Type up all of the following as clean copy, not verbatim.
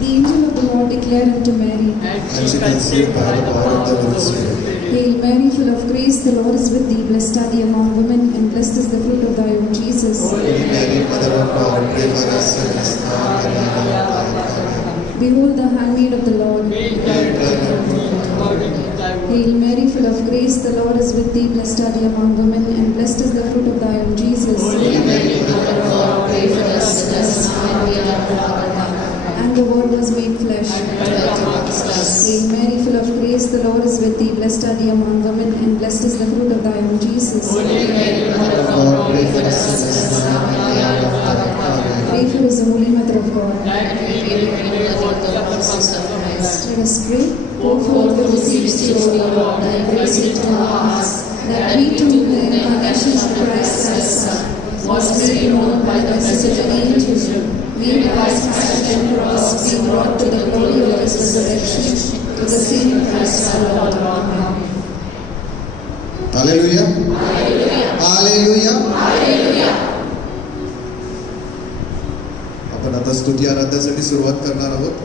The angel of the Lord declared unto Mary, And she conceived by the power of the Holy Spirit. Hail Mary, full of grace, the Lord is with thee. Blessed are thee among women, and blessed is the fruit of thy womb, Jesus. Holy Mary, Mother of God, pray for us sinners now and at the hour of our death. Amen. Behold the handmaid of the Lord. May thy word be according to thy word. Hail Mary, full of grace, the Lord is with thee. Blessed are thee among women, and blessed is the fruit of thy womb, Jesus. Holy Mary, Mother of God, pray for us sinners now and at the hour of our death. And the Word was made flesh. And dwelt amongst us. Hail Mary, full of grace, the Lord is with thee. Blessed are thee among women, and blessed is the fruit of thy womb, Jesus. Holy Mary, Mother of God, pray for us sinners now and at the hour of our death. Amen. Pray for us, the Holy Mother of God. That we may be made worthy of the promises of Christ. Let us pray. Pour forth the receipts, O Lord, thy grace into our hearts, that we too, in the incarnation of Christ thy Son, was made known by the message of the angel, may by his passion and cross be brought to the glory of his resurrection, to the same Christ our Lord. Amen. Hallelujah hallelujah. आपण आता स्तुती आराधनासाठी सुरुवात करणार आहोत.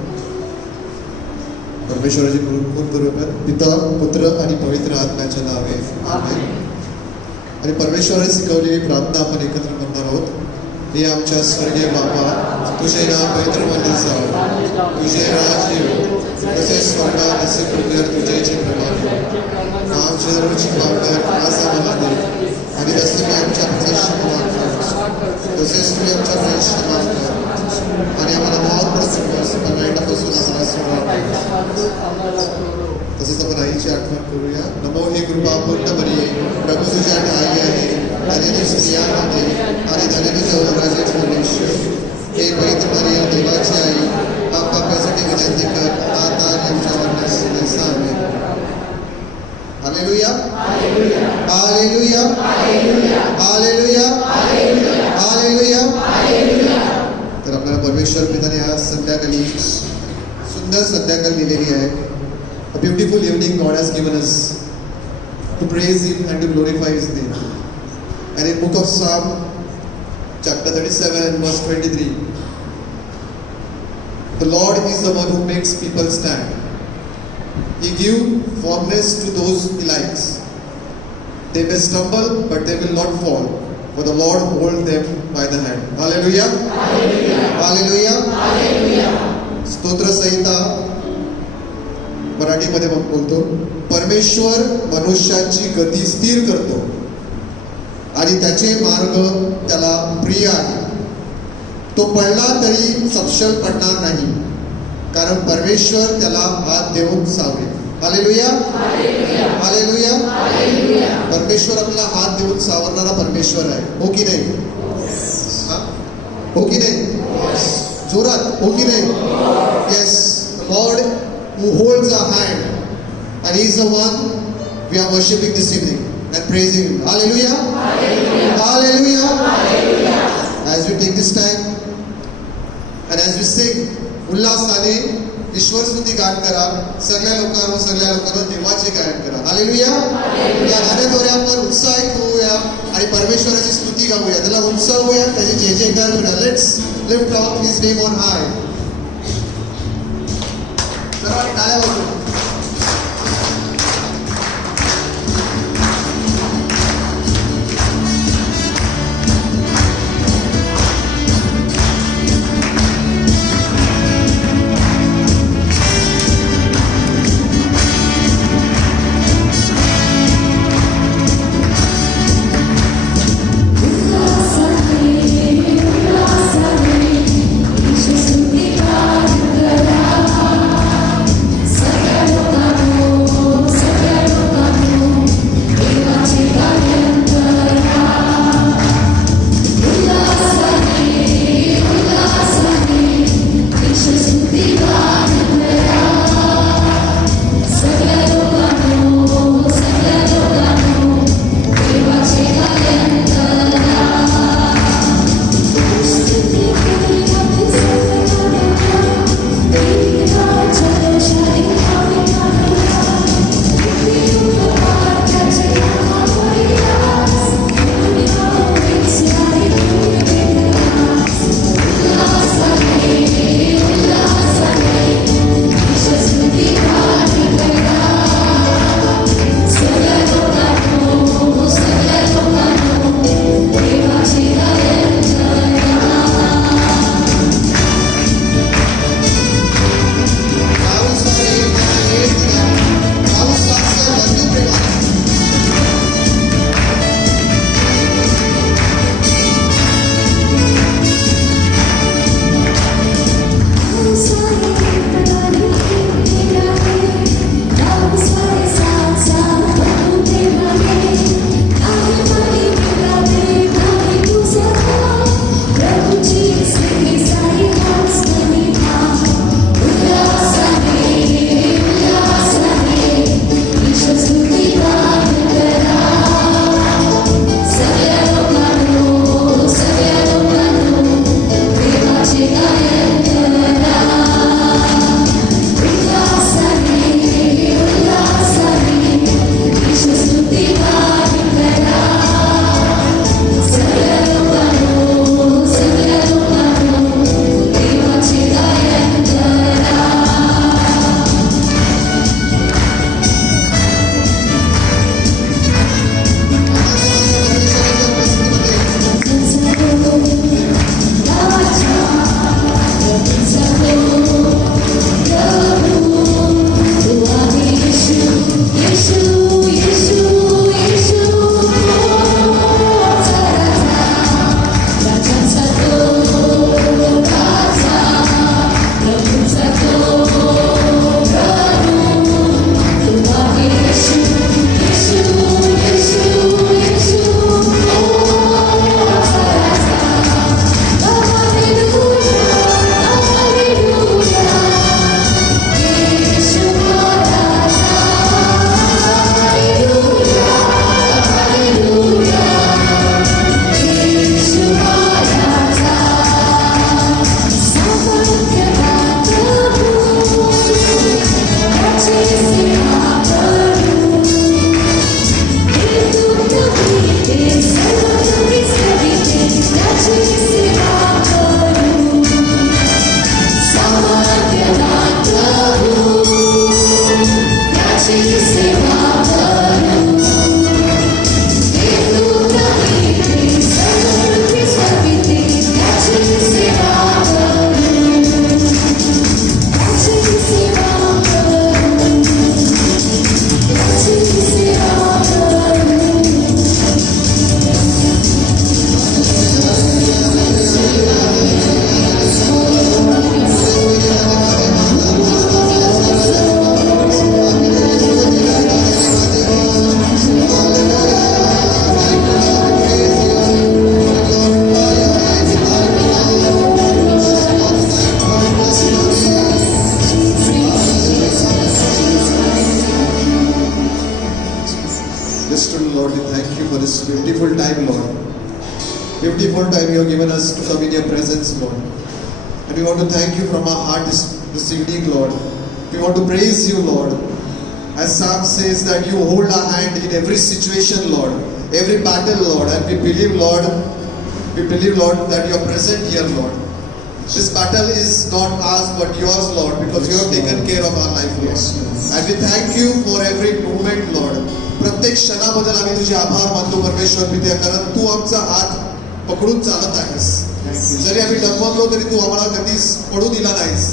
परमेश्वराची खूप करूया पिता पुत्र आणि पवित्र आत्म्याच्या नावे आमेन. आणि परमेश्वराने शिकवलेली प्रार्थना आपण एकत्र करणार आहोत. हे आमच्या स्वर्गीय बाबा, तुझे नाव पवित्र मानले जावे, तुझे राज येवो, जसे स्वर्गात असे पृथ्वीवर तुझे प्रमाण आमच्या दररोजची मागणी आज आम्हाला दे, आणि जसे मी आमच्या प्रदेशात मागतो तसेच तुम्ही आमच्या प्रदेशात मागतो, आणि आम्हाला मौत पडून वाईटापासून आम्हाला सोडा. तसेच आपण आईची आठवण करूया. नमो हे कृपापूर्ण मरिये, प्रभू तुझ्या ठाई आहे, धन्य स्त्रियांमध्ये आणि धन्य तुझ्या उदराचे फळेश्वर. हे पवित्र मरिया, देवाची आई, पापासाठी विनंती कर, आता आणि आमच्या मरणास amen. Hallelujah hallelujah hallelujah hallelujah. तर आपल्याला परमेश्वर पिताने आज संध्याकाळी सुंदर संध्याकाळ दिलेली आहे. A beautiful evening God has given us to praise Him and to glorify His name. And in book of Psalm, chapter 37 and verse 23, the Lord is the one who makes people stand. He gives firmness to those He likes. They may stumble, but they will not fall, for the Lord holds them by the hand. Hallelujah! Hallelujah! Hallelujah! स्तोत्र संहिता मराठीमध्ये मग बोलतो. परमेश्वर मनुष्याची गती स्थिर करतो आणि त्याचे मार्ग त्याला प्रिय आहे. तो पडला तरी सपशेल पडणार नाही, कारण परमेश्वर त्याला हात देऊन सावरेल. Hallelujah hallelujah. परमेश्वर आपल्याला हात देऊन सावरणारा परमेश्वर आहे. हो की नाही? हो की नाही? जोरात हो की नाही? Yes. Lord who holds our hand, and He is the one we are worshiping this evening and praising Him. Hallelujah. Hallelujah. As we take this time and as we sing, उल्हासाने ईश्वर स्तुती गान करा. सगळ्या लोकांना देवाचे गायन करा. हालेलुया. या गाण्याद्वारे आपण उत्साहित होऊया आणि परमेश्वराची स्तुती गाऊया, त्याला उत्सवूया, त्याची जय जयकार करूया. Let's lift up his name on high. सर्वांनी टाळ्या वाजवा. Sakala beautiful time you have given us to come in your presence, Lord. And we want to thank you from our heart this evening, Lord. We want to praise you, Lord. As Psalm says that you hold our hand in every situation, Lord. Every battle, Lord. And we believe, Lord, that you are present here, Lord. This battle is not ours but yours, Lord, because you have taken care of our life, Lord. And we thank you for every moment, Lord. प्रत्येक क्षणाबद्दल आम्ही तुझे आभार मानतो परमेश्वर पित्या, कारण तू आमचा हात पकडून चालत आहेस. जरी आम्ही डगमगलो तरी तू आम्हाला कधीच पडू दिला नाहीस,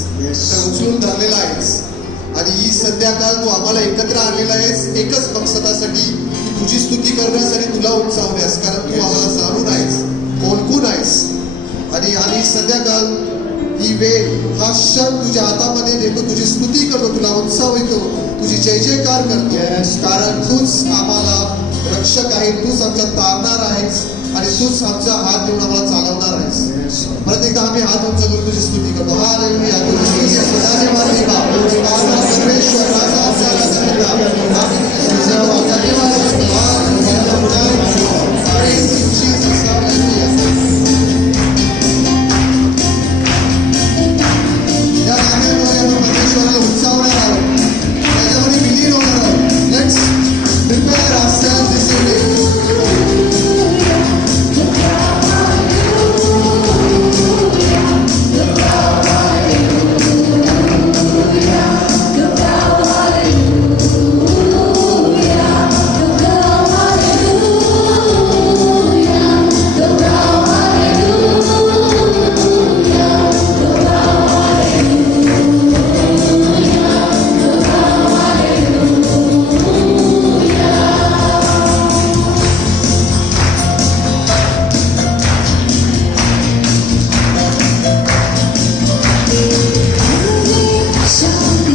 तर उचलून धरलेला आहेस. आणि ही संध्याकाळ तू आम्हाला एकत्र आणलेला आहेस एकच मकसदासाठी, तुझी स्तुती करण्यास आणि तुला उंचावण्यास, कारण तू आम्हाला जाणून आहेस, ओळखून आहेस. आणि आम्ही संध्याकाळ ही वेळ हा क्षण तुझ्या हातामध्ये देतो, तुझी स्तुती करतो, तुला उंचावतो, तुझी जय जयकार करतो. कारण तूच आम्हाला रक्षक आहे, तूच आमचा तारणार आहेस आणि तूच आमचा हात देऊन आम्हाला चालवणार आहेस. प्रत्येकदा आम्ही हात उंच करून तुझी स्तुती करतो. हालेलुया. तुझी स्तुती सदाचे मानवी बा. आम्हाला सर्वेश्वर राजा आमचा राजा पिता. आम्ही तुझे धन्यवाद करतो. Hallelujah. Praise you, Jesus. Hallelujah. या गाण्याद्वारे आपण परमेश्वराला उंचावणार आहोत, त्याच्यामध्ये विलीन होणार आहोत. Let's prepare ourselves this evening. Shall be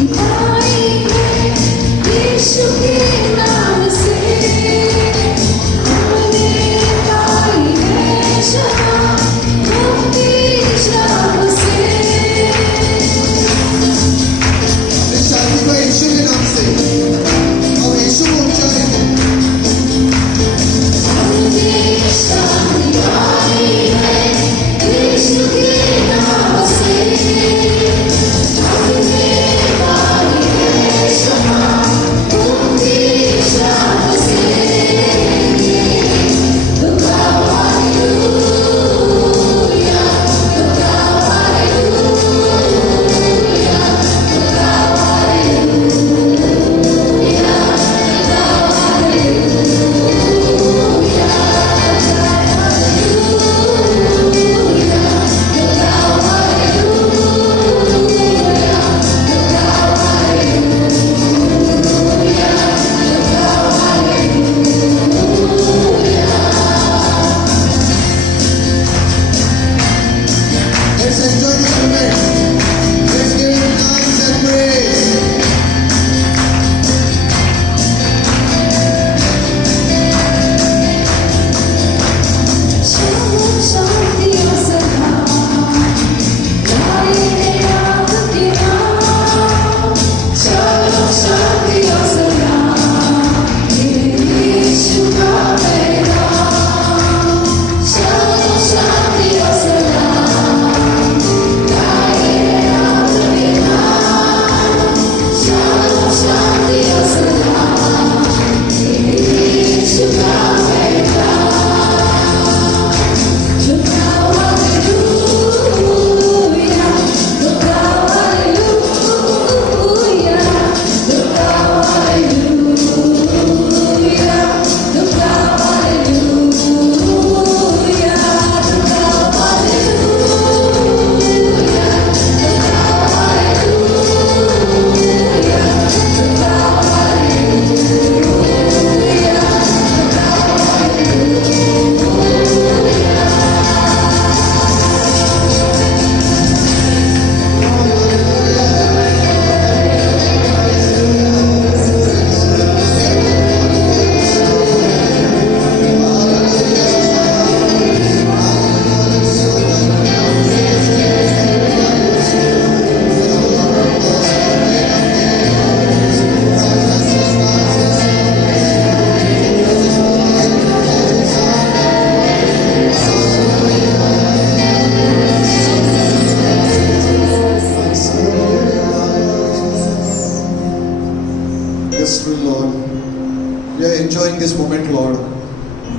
enjoying this moment, Lord.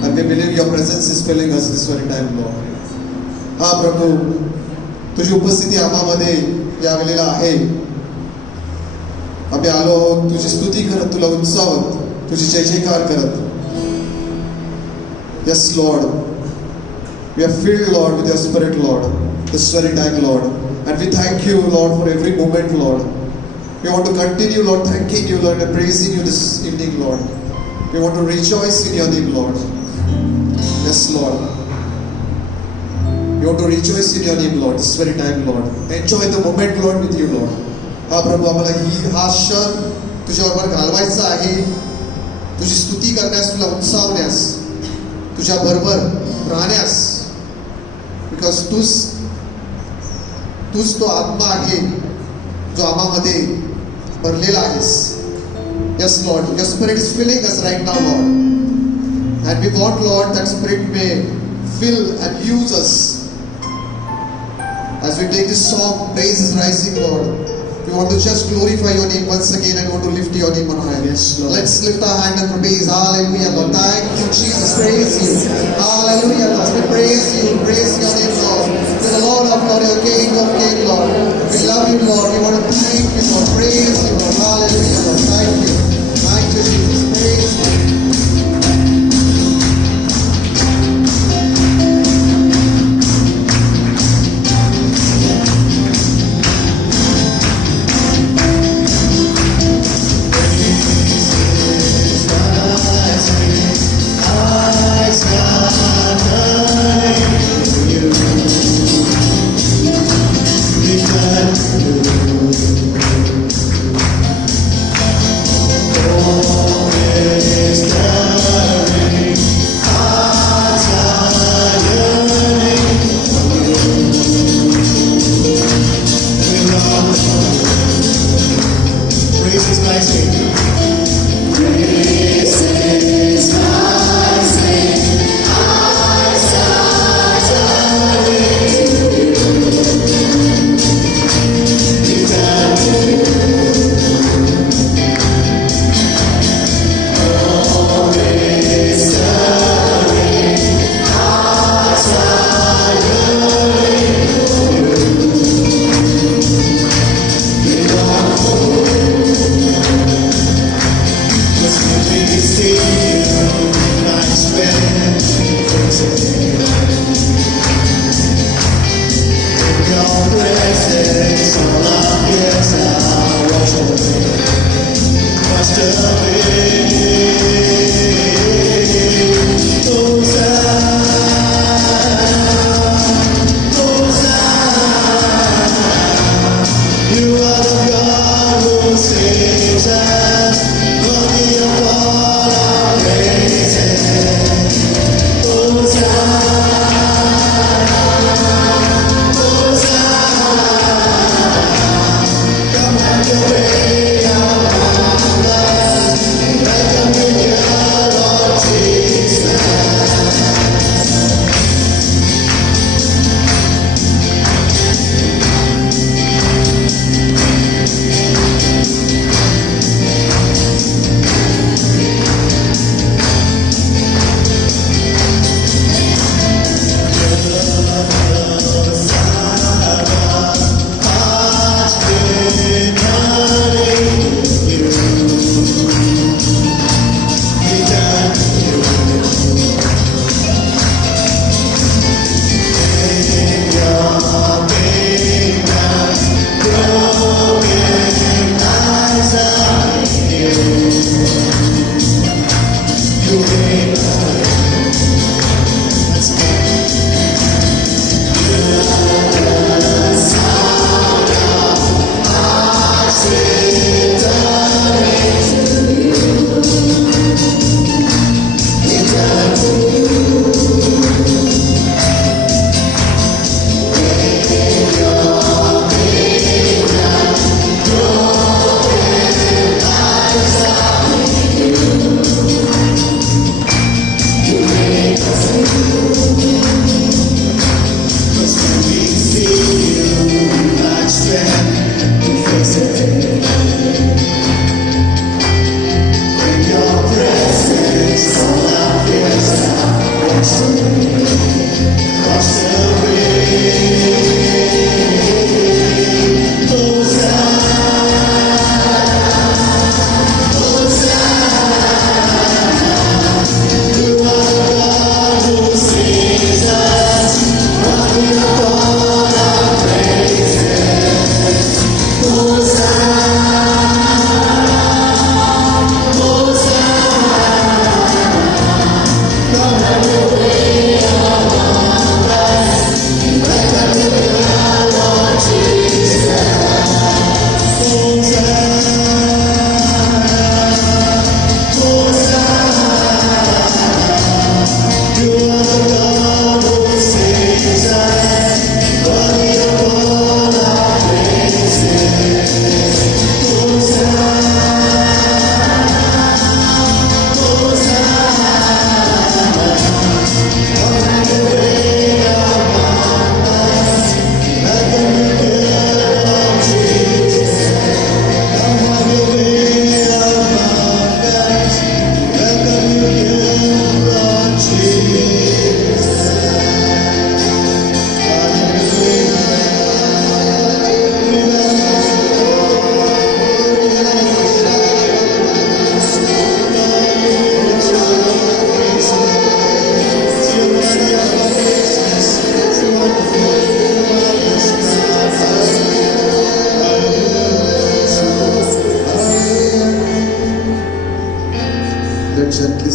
And we believe your presence is filling us this very time, Lord. हा प्रभू, तुझी उपस्थिती आम्हामध्ये यावेळेला आहे. आम्ही आलो आहोत तुझी स्तुती करत, तुला उंचावत, तुझी जय जयकार करत. Yes, Lord. We are filled, Lord, with your Spirit, Lord, this very time, Lord. And we thank you, Lord, for every moment, Lord. We want to continue, Lord, thanking you, Lord, and praising you this evening, Lord. We want to rejoice in your name, Lord. Yes, Lord. We want to rejoice in your name, Lord, this very time, Lord. Enjoy the moment, Lord, with you, Lord. हा प्रभू, आम्हाला हा क्षण तुझ्याबरोबर घालवायचा आहे. तुझी स्तुती करण्यास, तुला उत्सावण्यास, तुझ्या बरोबर राहण्यास. बिकॉज तूच तो आत्मा आहे जो आम्हामध्ये भरलेला आहेस. Yes, Lord, your Spirit is filling us right now, Lord. And we want, Lord, that Spirit may fill and use us. As we take this song, Praise is Rising, Lord, we want to just glorify your name once again and want to lift your name on high. Yes, Lord. Let's lift our hand and praise. Hallelujah, Lord. Thank you, Jesus. Praise you. Hallelujah, Lord. We praise you. Praise your name, Lord. To the Lord of Lord, your King of Kings, Lord. We love you, Lord. We want to thank you, Lord. Praise you, Lord. Hallelujah, Lord. Thank you. Thank you, Jesus. Praise you.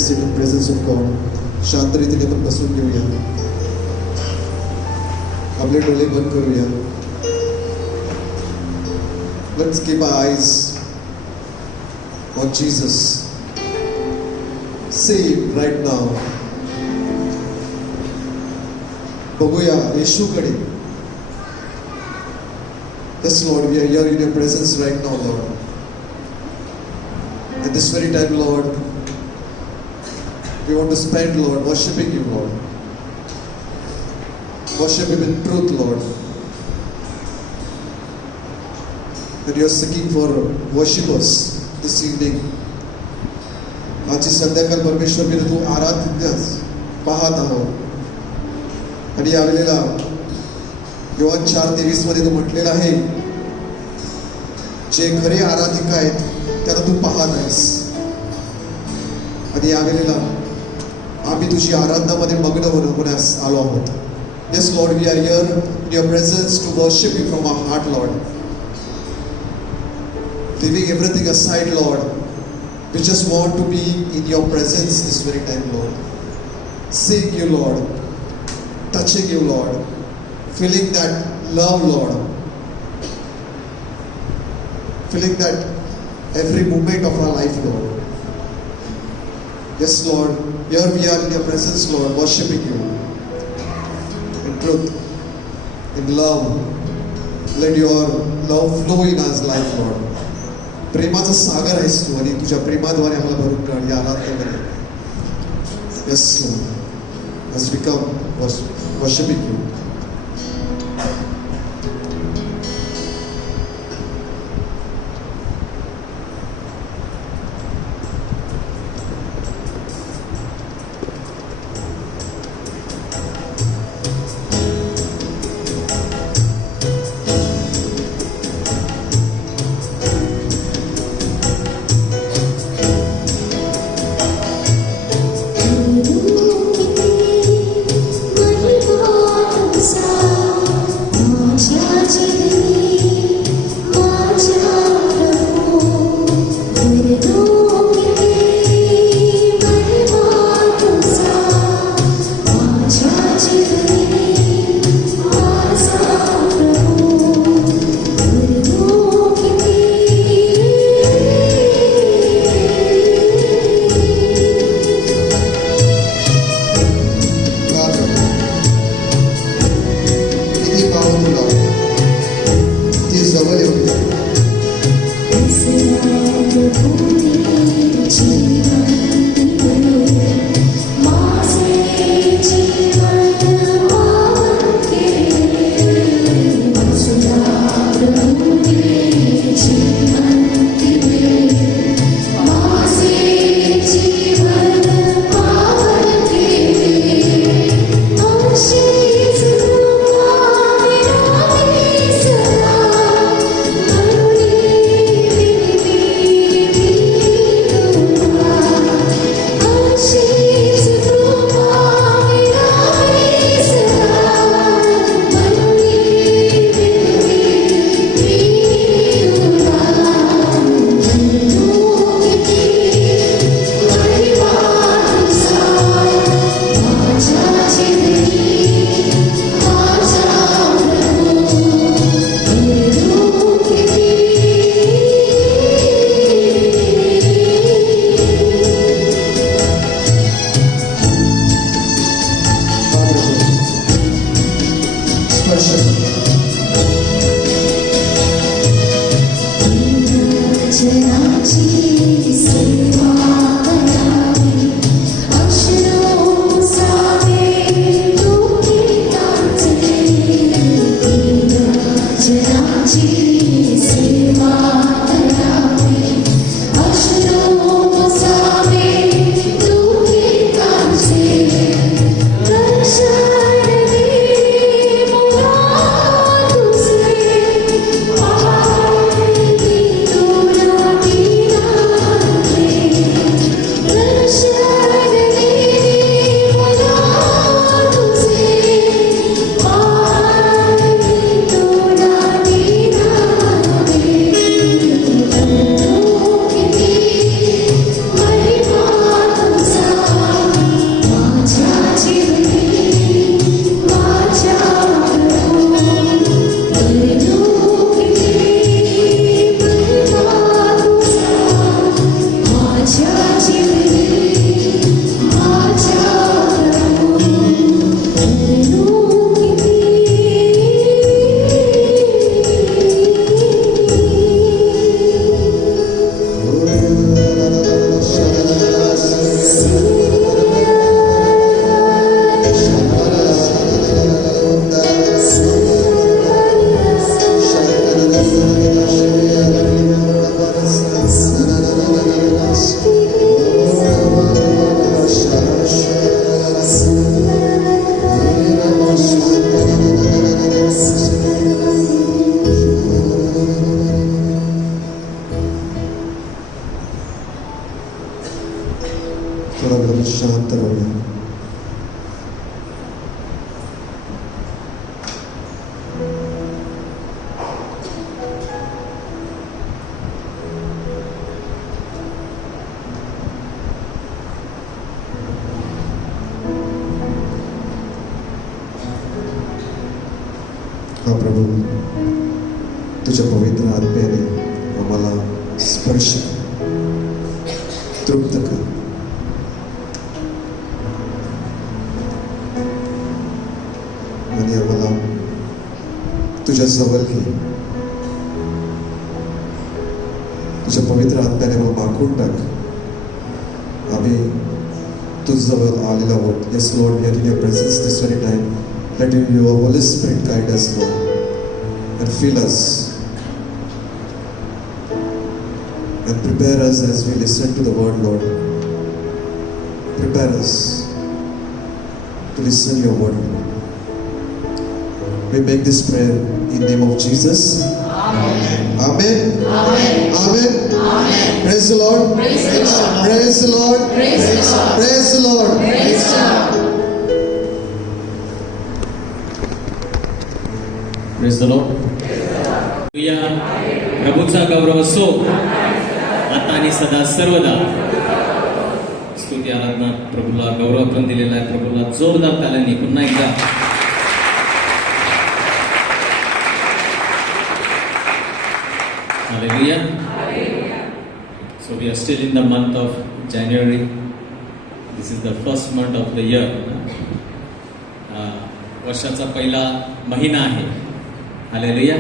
sit in presence of God. शांत रीतीने आपण बसून घेऊया. आपले डोळे बंद करूया. Let's keep our eyes on Jesus. See him right now. बघूया येशूकडे. Yes, Lord, we are here in your presence right now, Lord. At this very time, Lord, we want to spend, Lord, worshiping you, Lord. Worship him in truth, Lord. And you are seeking for worshipers this evening. आजची संध्याकाळ परमेश्वर मी तू आराधण्यास पाहत आहोत. आणि यावेळेला योहान 4:23 मध्ये तू म्हटलेला आहे, जे खरे आराधिक आहेत त्यांना तू पाहत आहेस. आणि यावेळेला आम्ही तुझी आराधनामध्ये मग्न होण्यास आलो आहोत. Yes, Lord, we are here in your presence to worship you from our heart, Lord. Leaving everything aside, Lord, we just want to be in your presence this very time, Lord. Seeing you, Lord. Touching you, Lord. Feeling that love, Lord. Feeling that every moment of our life, Lord. Yes, Lord. Here we are in your presence, Lord, worshiping you. In truth, in love. Let your love flow in our life, Lord. प्रेमाचा सागर आहेस तू आणि तुझ्या प्रेमाद्वारे आम्हाला भरून काढ या आराधनेमध्ये. Yes, Lord. As we come worshiping you. आपण शांत राहूया. हा प्रभू, तुझ्या पवित्र आत्म्याने आम्हाला स्पर्श कर, तृप्त कर. आणि आम्हाला तुझ्या जवळ घे. तुझ्या पवित्र आत्म्याने आम्हाला माखून टाक. आम्ही तुझजवळ आलेलो आहोत. Yes Lord, we are in your presence this very time. Let your Holy Spirit guide us, Lord, and fill us and prepare us as we listen to the word, Lord. Prepare us to listen your word. We make this prayer in the name of Jesus. Amen. Amen. Amen. Amen. Amen. Praise the Lord. Praise the Lord. Praise the Lord. Praise the Lord. Praise the Lord. Praise the Lord. Praise the Lord. या प्रभूचा गौरव असो आता आणि सदा सर्वदा. स्तुती आराधना प्रभूला गौरव आपण दिलेला आहे. प्रभूला जोरदार तालांनी पुन्हा एकदा. Hallelujah. So we are still in the month of January. This is the first month of the year. वर्षाचा पहिला महिना आहे. Hallelujah.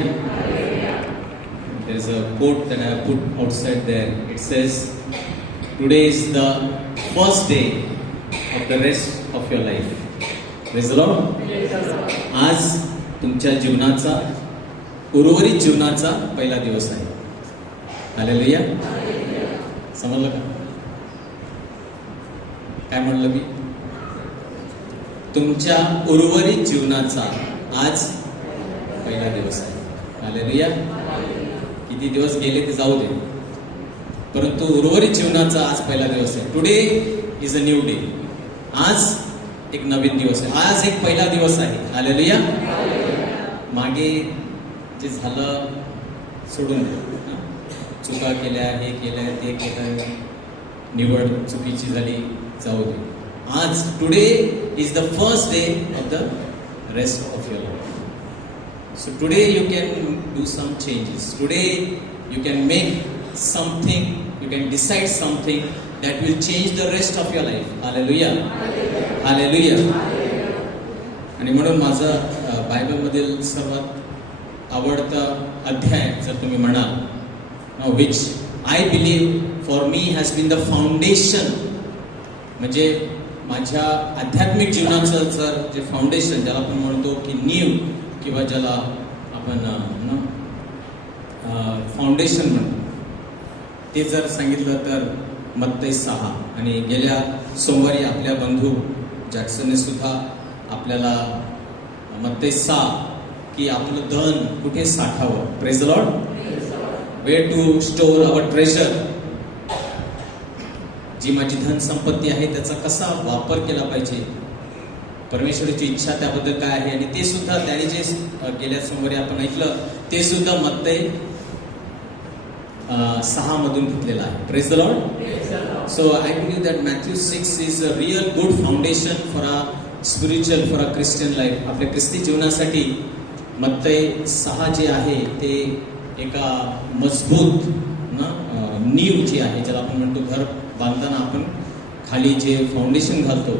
There is a quote that I have put outside there. It says, "Today is the first day of the rest of your life." Praise the Lord. आज तुमच्या जीवनाचा, उर्वरित जीवनाचा पहिला दिवस आहे. Hallelujah. समजलं का? काय म्हणलं मी? तुमच्या उर्वरित जीवनाचा आज पहिला दिवस आहे. हालेलुया. किती दिवस गेले ते जाऊ दे, परंतु उर्वरित जीवनाचा आज पहिला दिवस आहे. Today is a new day. आज एक नवीन दिवस आहे. आज एक पहिला दिवस आहे. हालेलुया. मागे जे झालं सोडून दे. चुका केल्या, हे केल्या, ते केलं, निवड चुकीची झाली, जाऊ दे. आज today is the first day of the rest of your life. So today you can do some changes. Today you can make something, you can decide something that will change the rest of your life. Hallelujah. Hallelujah. आणि म्हणून माझं बायबलमधील सर्वात आवडता अध्याय जर तुम्ही म्हणाल, which I believe for me has been the foundation, म्हणजे माझ्या आध्यात्मिक जीवनाचं जर जे फाउंडेशन, ज्याला आपण म्हणतो की नीव, किंवा ज्याला आपण फाउंडेशन म्हणतो, ते जर सांगितलं तर मत्तई 6. आणि गेल्या सोमवारी आपल्या बंधू जॅक्सनने सुद्धा आपल्याला मत्तई 6 की आपलं धन कुठे साठावं. Praise the lord. Where to store our treasure. जी माझी धन संपत्ती आहे त्याचा कसा वापर केला पाहिजे, परमेश्वराची इच्छा त्याबद्दल काय आहे. आणि ते सुद्धा त्याने जे गेल्या सोमवारी आपण ऐकलं ते सुद्धा मत्तई 6 मधून घेतलेलं आहे. Praise the Lord. So I believe that Matthew 6 is a real good foundation for a spiritual, for a Christian life. आपल्या ख्रिस्ती जीवनासाठी मत्तई 6 जे आहे ते एका मजबूत नीव जी आहे, ज्याला आपण म्हणतो घर बांधताना आपण खाली जे फाउंडेशन घालतो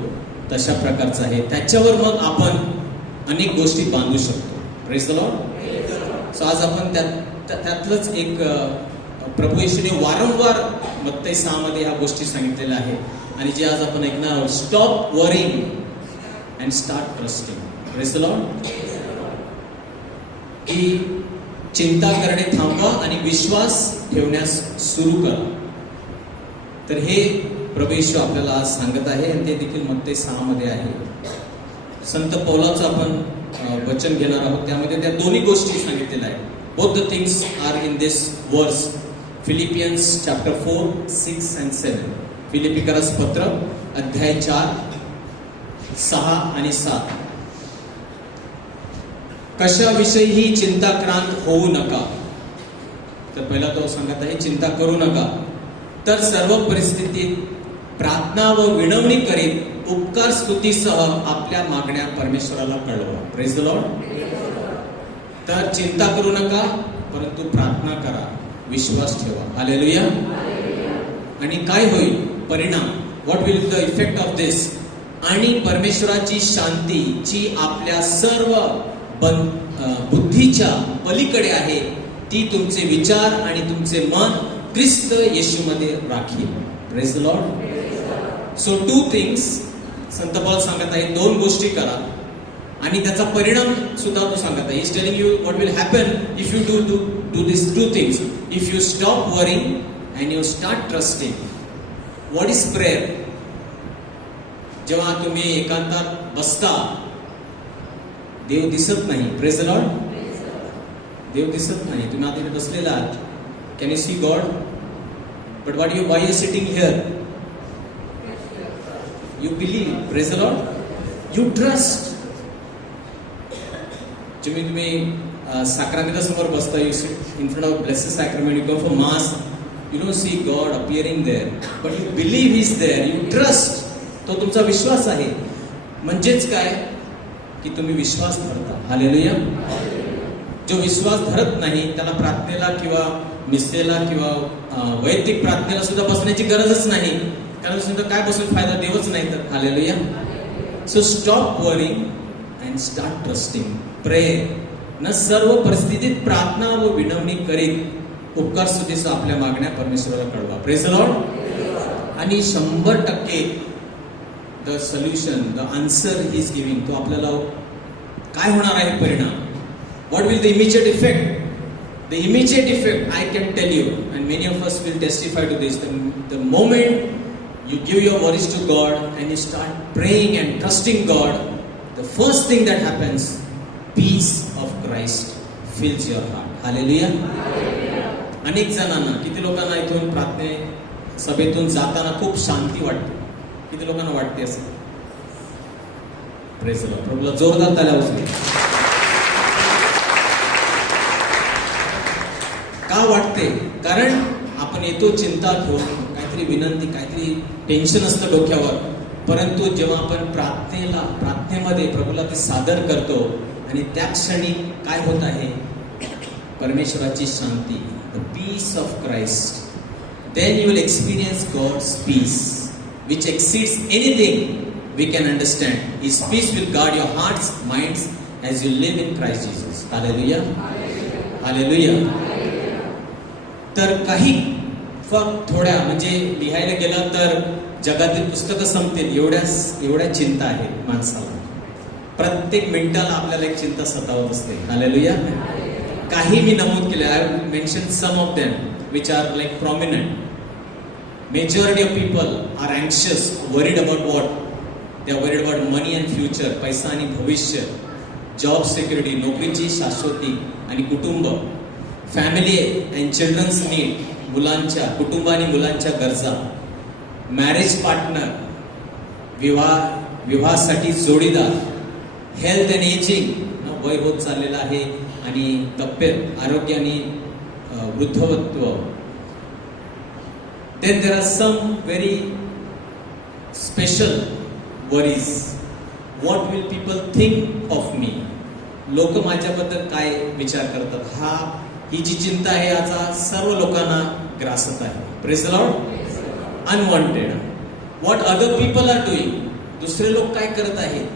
तशा प्रकारचं आहे. त्याच्यावर मग आपण अनेक गोष्टी बांधू शकतो. Praise the Lord. सो आज आपण त्यातलंच एक प्रभू येशूने वारंवार मत्तई 6 मध्ये ह्या गोष्टी सांगितलेल्या आहेत आणि जे आज आपण ऐकणार आहोत. Stop worrying and start trusting. Praise the Lord. की चिंता करणे थांबवा आणि विश्वास ठेवण्यास सुरू करा. तर हे प्रभू येशू आपल्याला आज सांगत आहे आणि ते देखील मत्तई 6 मध्ये आहे. संत पौलाचं आपण वचन घेणार आहोत, त्यामध्ये त्या दोन्ही गोष्टी सांगितलेल्या आहेत. Both the things are in this वर्स. Philippines chapter 4, 6 and 7. फिलिपिकरास पत्र अध्याय 4, 6 आणि 7. कशाविषयीही चिंताक्रांत होऊ नका. तर पहिला तो सांगत आहे चिंता करू नका, तर सर्व परिस्थितीत प्रार्थना व विनवणी करीत उपकार स्तुतीसह आपल्या मागण्या परमेश्वराला कळवा. Praise the Lord. तर चिंता करू नका, परंतु प्रार्थना करा, विश्वास ठेवा. हालेलुया. आणि काय होईल परिणाम? What will the effect of this? आणि परमेश्वराची शांती जी आपल्या सर्व बुद्धीच्या पलीकडे आहे, ती तुमचे विचार आणि तुमचे मन ख्रिस्त येशूमध्ये राखील. Praise the Lord. So 2 things संत पौल सांगत आहे, 2 गोष्टी करा आणि त्याचा परिणाम सुद्धा तो सांगत आहे. Is telling you what will happen if you do this 2 things. If you stop worrying and you start trusting. What is prayer? जेव्हा तुम्ही एकांतात बसता, देव दिसत नाही. Praise the Lord. देव दिसत नाही. तुम्ही आता इथे बसलेला आहात. Can you see God? But what why you sitting here? You believe. Praise the Lord. You trust. तुम्ही साक्रामेंटासमोर बसता, you sit in front of blessed sacrament, you go for mass, you don't see God appearing there, but you believe is there. You trust. तो तुमचा विश्वास आहे. म्हणजेच काय की तुम्ही विश्वास धरता. हालेलुया. जो विश्वास धरत नाही त्याला प्रार्थनेला किंवा मिसेला किंवा वैयक्तिक प्रार्थनेला सुद्धा बसण्याची गरजच नाही. कारण सुद्धा काय बसून फायदा? देवच नाही तर. Hallelujah. So stop worrying and start trusting. प्रे. न सर्व परिस्थितीत प्रार्थना व विनवणी करीत उपकार स्तुतीसह आपल्या मागण्या परमेश्वराला कळवा. Praise the Lord. आणि 100% the solution, the answer he is giving. तो आपल्याला काय होणार आहे परिणाम? What will the immediate effect? The immediate effect, I can tell you, and many of us will testify to this, the moment you give your worries to God and you start praying and trusting God, the first thing that happens, peace of Christ fills your heart. Hallelujah. अनेक जणांना, किती लोकांना इथून प्रार्थने सभेतून जाताना खूप शांती वाटते? किती लोकांना वाटते असं? Praise the Lord. प्रभूला जोरदार ताल्या वाजवा. का वाटते? कारण आपण येतो चिंता घेऊन, काहीतरी विनंती, काहीतरी टेन्शन असतं डोक्यावर, परंतु जेव्हा आपण प्रार्थनेमध्ये प्रभूला ते सादर करतो आणि त्या क्षणी काय होत आहे? परमेश्वराची शांती, the peace of Christ. Then you will experience God's peace which exceeds anything we can understand. His peace will guard your hearts, minds as you live in Christ Jesus. Hallelujah. Hallelujah. तर काही फक्त थोड्या म्हणजे लिहायला गेलं तर जगातील पुस्तकं संपतील एवढ्या चिंता आहेत माणसाला. प्रत्येक मिनिटाला आपल्याला एक चिंता सतावत असते. हालेलुया. काही मी नमूद केले. I have mention some of them which are like prominent. Majority of people are anxious, worried about what? They are worried about money and future, पैसा आणि भविष्य, जॉब सिक्युरिटी, नोकरीची शाश्वती आणि कुटुंब, फॅमिली अँड चिल्ड्रन्स नीड, कुटुंब आणि मुलांच्या गरजा, मॅरेज पार्टनर, विवाहासाठी जोडीदार, हेल्थ अँड एजिंग, वय होत चाललेलं आहे आणि तब्येत, आरोग्य आणि वृद्धत्व. Then there are some very special worries. What will people think of me? लोक माझ्याबद्दल काय विचार करतात? ही जी चिंता आहे याचा सर्व लोकांना ग्रासत आहे. Praise the Lord. Unwanted. What other people are doing? दुसरे लोक काय करत आहेत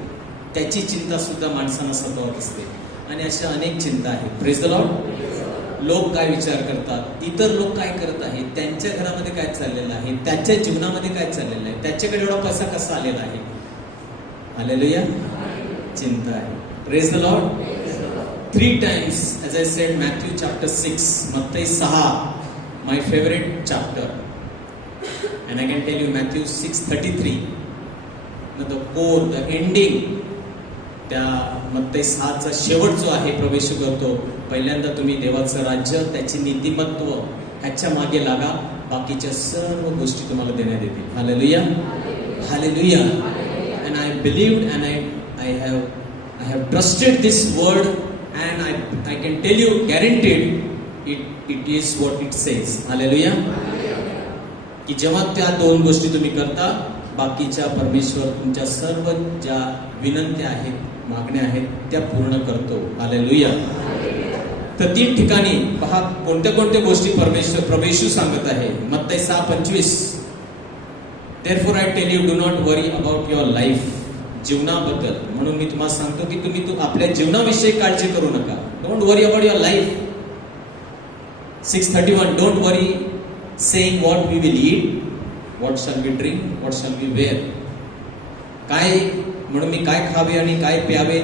त्याची चिंता सुद्धा माणसांना सतावत असते. आणि अशा अनेक चिंता आहेत. Praise the Lord. लोक काय विचार करतात, इतर लोक काय करत आहेत, त्यांच्या घरामध्ये काय चाललेलं आहे, त्यांच्या जीवनामध्ये काय चाललेलं आहे, त्याच्याकडे एवढा पैसा कसा आलेला आहे. हालेलुया. चिंता आहे. Praise the Lord. 3 times as I said, Matthew chapter 6, मत्ती 6, my favorite chapter, and I can tell you Matthew 6:33, the core, the ending, त्या मत्ती 6चा शेवट जो आहे प्रवेश करतो. पहिल्यांदा तुम्ही देवाचं राज्य, त्याची नीतिमत्व, ह्याच्या मागे लागा, बाकीच्या सर्व गोष्टी तुम्हाला देण्यात येतील. Hallelujah. Hallelujah. And I believed and I have trusted this word, and I can tell you, guaranteed, it is what it says. Hallelujah. की जेव्हा त्या दोन गोष्टी तुम्ही करता, बाकीच्या परमेश्वर तुमच्या सर्व ज्या विनंत्या आहेत, मागण्या आहेत, त्या पूर्ण करतो. हालेलुया. तर 3 ठिकाणी पहा कोणत्या कोणत्या गोष्टी प्रभू येशू सांगत आहे. मत्ती 6:25. Therefore I tell you, do not worry about your life. जीवनाबद्दल म्हणून मी तुम्हाला सांगतो की तुम्ही आपल्या जीवनाविषयी काळजी करू नका. Don't worry about your life. 6:31. Don't worry saying what we will eat, what shall we drink, what shall we wear. काय म्हणून मी काय खावे आणि काय प्यावे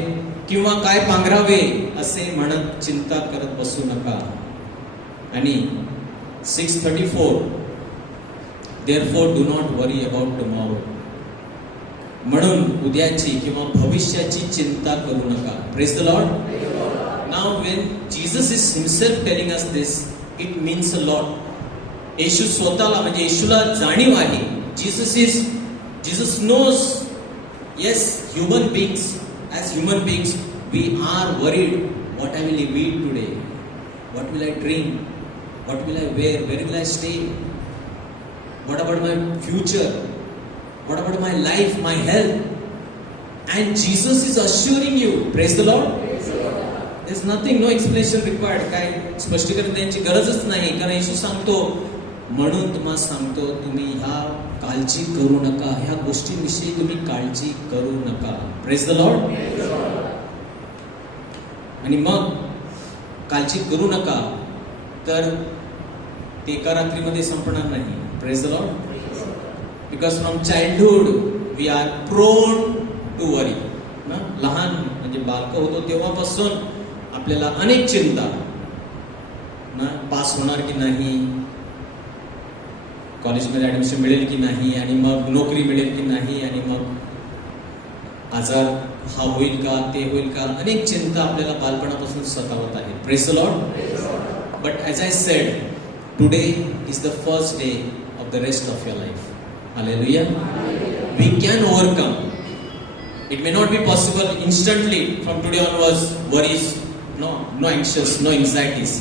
किंवा काय पांघरावे असे म्हणत चिंता करत बसू नका. आणि 6:34. Therefore do not worry about tomorrow. म्हणून उद्याची किंवा भविष्याची चिंता करू नका. Praise the Lord. Now when Jesus is himself telling us this, it means a lot. येशू स्वतःला म्हणजे येशूला जाणीव आहे. Jesus knows. Yes, human beings, as human beings, we are worried. What I will eat today? What will I drink? What will I wear? Where will I stay? What about my future? What about my life, my health? And Jesus is assuring you, praise the Lord. There's nothing, no explanation required. काय स्पष्टीकरण द्यायची गरजच नाही, कारण येशू सांगतो, म्हणून तुम्हाला सांगतो, तुम्ही ह्या काळजी करू नका, ह्या गोष्टींविषयी तुम्ही काळजी करू नका. Praise the Lord. आणि मग काळजी करू नका तर ते एका रात्रीमध्ये संपणार नाही. Praise the Lord. Because from childhood we are prone to worry. लहान म्हणजे बालक होतो तेव्हापासून आपल्याला अनेक चिंता, पास होणार की नाही, कॉलेजमध्ये ऍडमिशन मिळेल की नाही, आणि मग नोकरी मिळेल की नाही, आणि मग आजार हा होईल का, ते होईल का, अनेक चिंता आपल्याला बालपणापासून सतावत आहे. Praise the Lord. But as I said, today is the first day of the rest of your life. Hallelujah. We can overcome. It may not be possible instantly from today onwards. Worries, no anxious, no anxieties.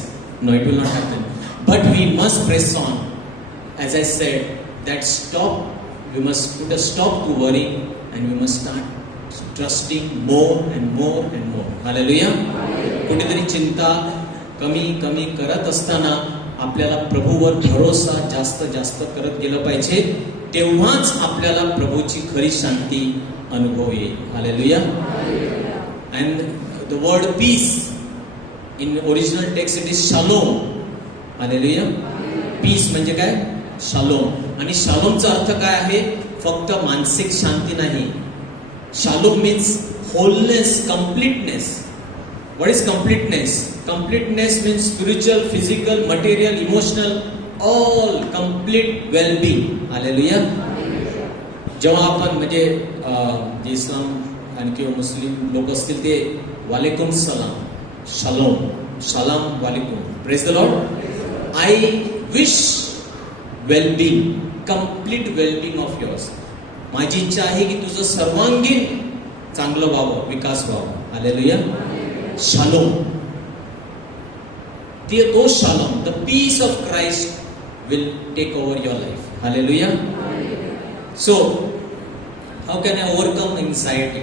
No, it will not happen. But we must press on. As I said, we must put a stop to worrying, and we must start trusting more and more and more. Hallelujah. कुठेतरी चिंता कमी करत असताना आपल्याला प्रभूवर भरोसा जास्त करत गेलं पाहिजे. तेव्हाच आपल्याला प्रभूची खरी शांती अनुभव येईल. Hallelujah. And the word peace in original text it is shalom. Hallelujah. Peace म्हणजे काय? शालोम. आणि शालोमचा अर्थ काय आहे? फक्त मानसिक शांती नाही. Shalom means wholeness, completeness. What is completeness? Completeness means spiritual, physical, material, emotional, all complete well-being. Hallelujah. जेव्हा आपण म्हणजे इस्लाम आणि किंवा मुस्लिम लोक असतील ते वालेकुम सलाम, शलाम वालेकुम, praise the Lord. I wish wellbeing, complete wellbeing of yours. माझी इच्छा आहे की तुझं सर्वांगीण चांगलं व्हावं, विकास व्हावा. हालेलुया. शालोम, तो shalom, the peace of Christ will take over your life. Hallelujah. So, how can I overcome anxiety?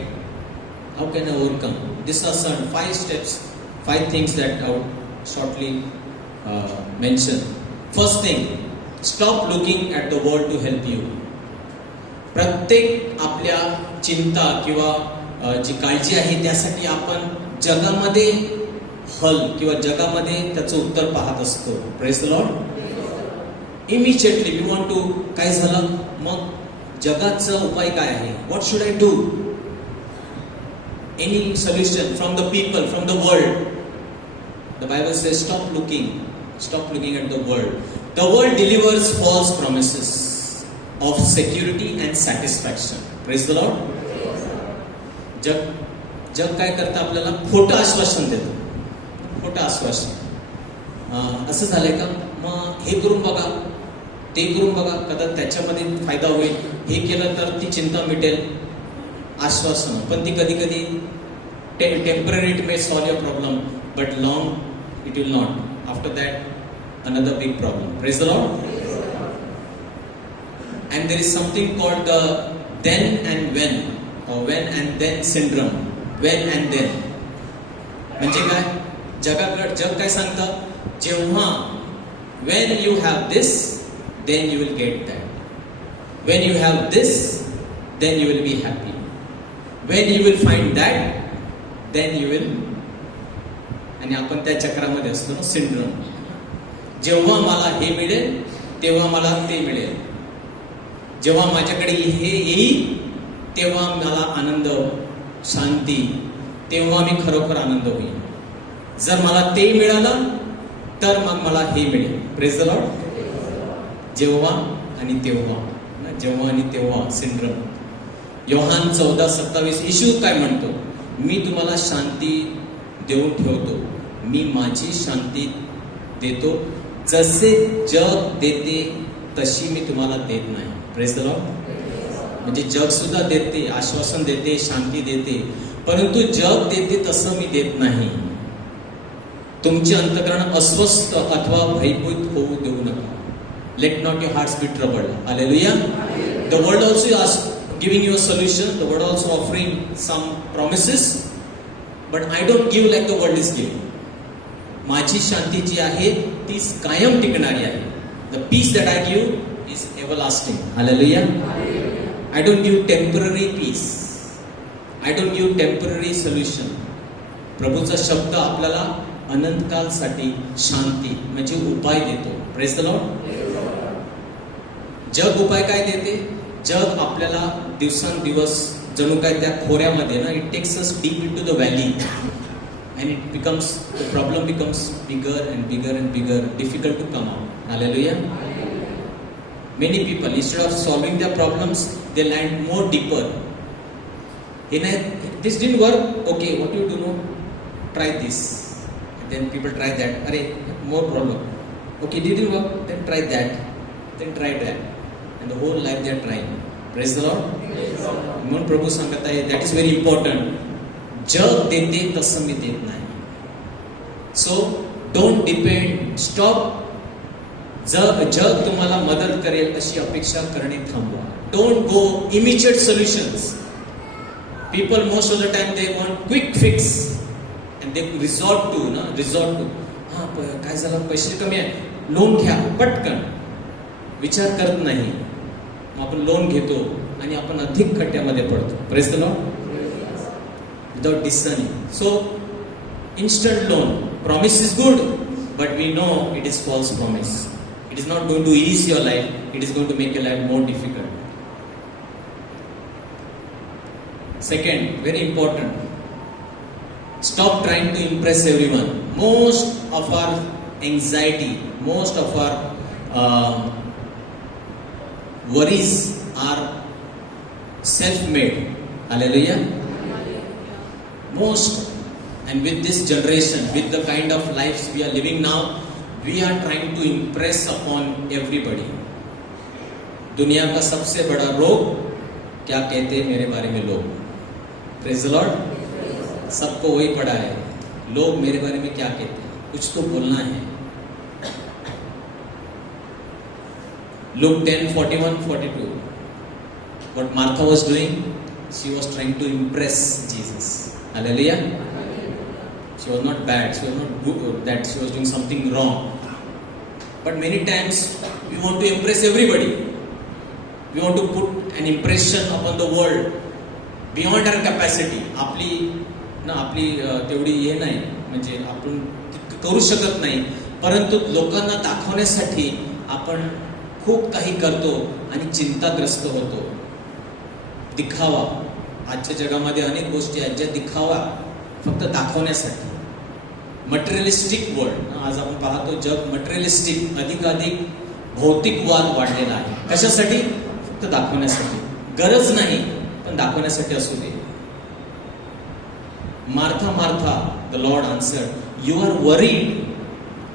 How can I overcome? These are some 5 steps, 5 things that I would shortly mention. First thing, stop looking at the world to help you. प्रत्येक आपल्या चिंता किंवा जी काळजी आहे त्यासाठी आपण जगामध्ये किंवा जगामध्ये त्याचं उत्तर पाहत असतो. Praise the Lord. Immediately we want to, काय झालं मग जगाचा उपाय काय आहे? What should I do? Any solution from the people, from the world. The Bible says stop looking at the world. The world delivers false promises of security and satisfaction. Praise the Lord. जग काय करतं? आपल्याला खोटं आश्वासन देतं. खोटं आश्वासन. असं झालंय का? मग हे करून बघा, ते करून बघा, कदाचित त्याच्यामध्ये फायदा होईल. हे केलं तर ती चिंता मिटेल, आश्वासन. पण ती कधी कधी temporary it may solve your problem, but long it will not. After that another big problem. Praise the Lord. And there is something called the then and when, or when and then syndrome. When and then म्हणजे काय? जग काय सांगतं? जेव्हा when you have this, then you will get that. When you have this, then you will be happy. When you will find that, then you will. आणि आपण त्या चक्रामध्ये असतो ना, सिंड्रोम. जेव्हा मला हे मिळेल, तेव्हा मला ते मिळेल. जेव्हा माझ्याकडे हे येईल, तेव्हा मला आनंद, शांती, तेव्हा मी खरोखर आनंद होईल. जर मला ते मिळालं तर मग मला हे मिळेल. Praise the Lord. जेव्हा आणि तेव्हा, जेव्हा आणि तेव्हा सिंड्रोम. योहान 14:27 येशू काय म्हणतो? मी तुम्हाला शांती देऊन ठेवतो, मी माझी शांती देतो, जसे जग देते तशी मी तुम्हाला देत नाही. Praise the Lord. म्हणजे जग सुद्धा देते, आश्वासन देते, शांती देते, परंतु जग देते तसं मी देत नाही. तुमचे अंतःकरण अस्वस्थ अथवा भयभीत होऊ देऊ नका. Let not your hearts be troubled. Hallelujah. The world also is giving you a solution. The world also offering some promises, but I don't give like the world is giving. माझी शांती जी आहे ती कायम टिकणारी आहे. The peace that I give is everlasting. Hallelujah. I don't give temporary peace. I don't give temporary solution. प्रभूचा शब्द आपल्याला अनंतकालसाठी शांती म्हणजे उपाय देतो. Praise the Lord. जग उपाय काय देते? जग आपल्याला दिवसांदिवस जणू काय त्या खोऱ्यामध्ये ना, it takes us deep into the valley and it becomes, the problem becomes bigger and bigger and bigger, difficult to come out. Hallelujah. Many people, instead of solving their problems, they land more deeper. This didn't work. Okay, what do you do now? Try this. And then people try that. Arey, more problem. Okay, didn't work. Then try that. Then try that. And the whole life they are trying. Praise the Lord. म्हणून प्रभू सांगत आहे, that is very important. जग देते तसं मी देत नाही. So don't depend. Stop. जग तुम्हाला मदत करेल अशी अपेक्षा करणे थांबवा. Don't go immediate solutions. People most of the time they want quick fix and they resort to हां काय झालं, पैसे कमी आहे, लोन घ्या पटकन. विचार करत नाही. आपण लोन घेतो आणि आपण अधिक खड्ड्यामध्ये पडतो. Praise the Lord. Without discerning. So instant loan promise is good, but we know it is false promise. It is not going to ease your life, it is going to make your life more difficult. Second, very important, stop trying to impress everyone. Most of our anxiety, most of our worries are self-made. Hallelujah. Most. And with this generation, with the kind of lives we are living now, we are trying to impress upon everybody. दुनिया का सबसे बड़ा रोग, क्या कहते हैं मेरे बारे में लोग. Praise the Lord. सबको वही पड़ा है, लोग मेरे बारे में क्या कहते हैं, कुछ तो बोलना है. Luke 10:41-42. What Martha was doing, she was trying to impress Jesus. Hallelujah. She was not bad, she was not good, that she was doing something wrong. But many times we want to impress everybody. We want to put an impression upon the world beyond our capacity. आपली तेवढी हे नाही, म्हणजे आपण करू शकत नाही, परंतु लोकांना दाखवण्यासाठी आपण खूप काही करतो आणि चिंताग्रस्त होतो. दिखावा. आजच्या जगामध्ये अनेक गोष्टी आहेत ज्या दिखावा, फक्त दाखवण्यासाठी. Materialistic world. आज आपण पाहतो जग मटेरियलिस्टिक, अधिकाधिक भौतिकवाद वाढलेला आहे. कशासाठी? फक्त दाखवण्यासाठी. गरज नाही, पण दाखवण्यासाठी असू दे. Martha, the Lord answered, you are worried.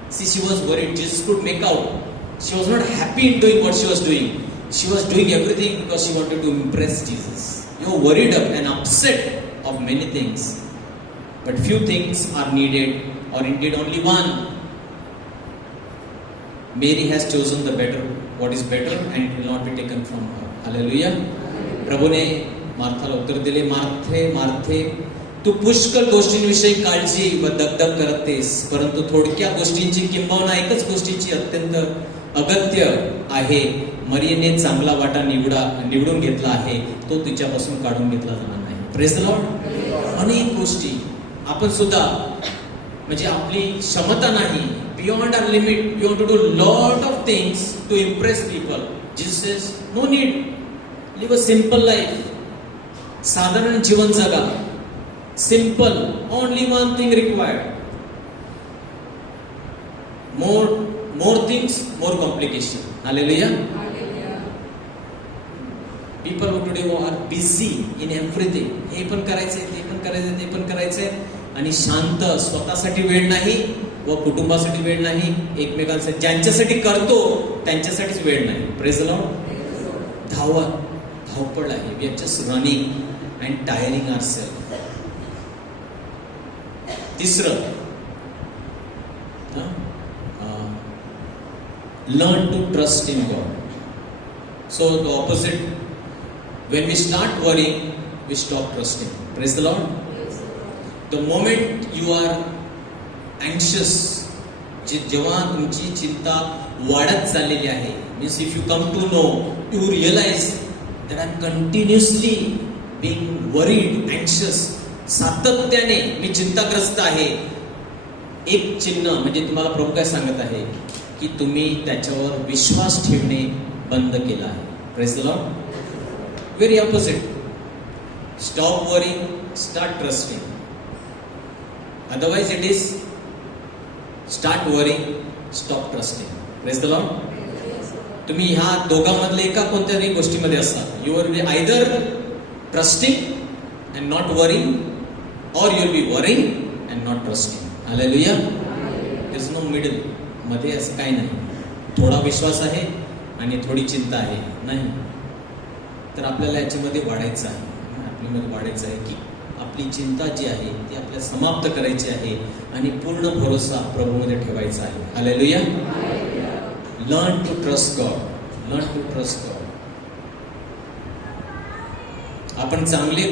See, she was worried. Jesus could make out She was not happy in doing what she was doing. She was doing everything because she wanted to impress Jesus. You are worried up and upset of many things, but few things are needed, or indeed only one. Mary has chosen the better, what is better, and it will not be taken from her. Hallelujah. प्रभूने मार्थाला उत्तर दिले, मार्थे मार्थे, तू पुष्कळ गोष्टींविषयी काळजी व दगदग करतेस, परंतु थोडक्या गोष्टींची किंबहुना एकच गोष्टीची अत्यंत अगत्य आहे. मरियेने चांगला वाटा निवडून घेतला आहे, तो तिच्यापासून काढून घेतला जाणार नाही. Praise the Lord. अनेक गोष्टी आपण सुद्धा, म्हणजे आपली क्षमता नाही, beyond our limit, we want to do lot of things to impress people. Jesus says no need, live a simple life. साधारण जीवन जगा. Simple, only one thing required. More things, more complication. Hallelujah. People today are busy in everything. हे पण करायचंय, ते पण करायचंय, ते पण करायचंय, आणि शांत स्वतःसाठी वेळ नाही व कुटुंबासाठी वेळ नाही, एकमेकांसाठी ज्यांच्यासाठी करतो त्यांच्यासाठीच वेळ नाही. Praise the Lord. धावपळ आहे. We are just running and tiring ourself. तिसरं, learn to trust in God. So the opposite, when we start worrying, we stop trusting. Praise the Lord. The moment you are anxious, जेव्हा तुमची चिंता वाढत चाललेली आहे, means if you come to know, you realize that I'm continuously being worried, anxious, सातत्याने मी चिंताग्रस्त आहे. एक चिन्ह म्हणजे तुम्हाला प्रभू काय सांगत आहे की तुम्ही त्याच्यावर विश्वास ठेवणे बंद केला आहे. Praise the Lord. Very opposite. Stop worrying, start trusting. Otherwise it is start worrying, stop trusting. Praise the Lord. तुम्ही ह्या दोघांमधले एका कोणत्याही गोष्टीमध्ये असतात. You are be either trusting and not worrying, or you will be worrying and not trusting. Hallelujah. There is no middle. मध्ये असं काही नाही. थोडा विश्वास आहे आणि थोडी चिंता आहे नाही. तर आपल्याला याच्यामध्ये वाढायचं आहे. आपल्यामध्ये वाढायचं आहे की आपली चिंता जी आहे ती आपल्याला समाप्त करायची आहे आणि पूर्ण भरोसा प्रभूमध्ये ठेवायचा आहे. Hallelujah. Learn to trust God. Learn to trust God. आपण चांगले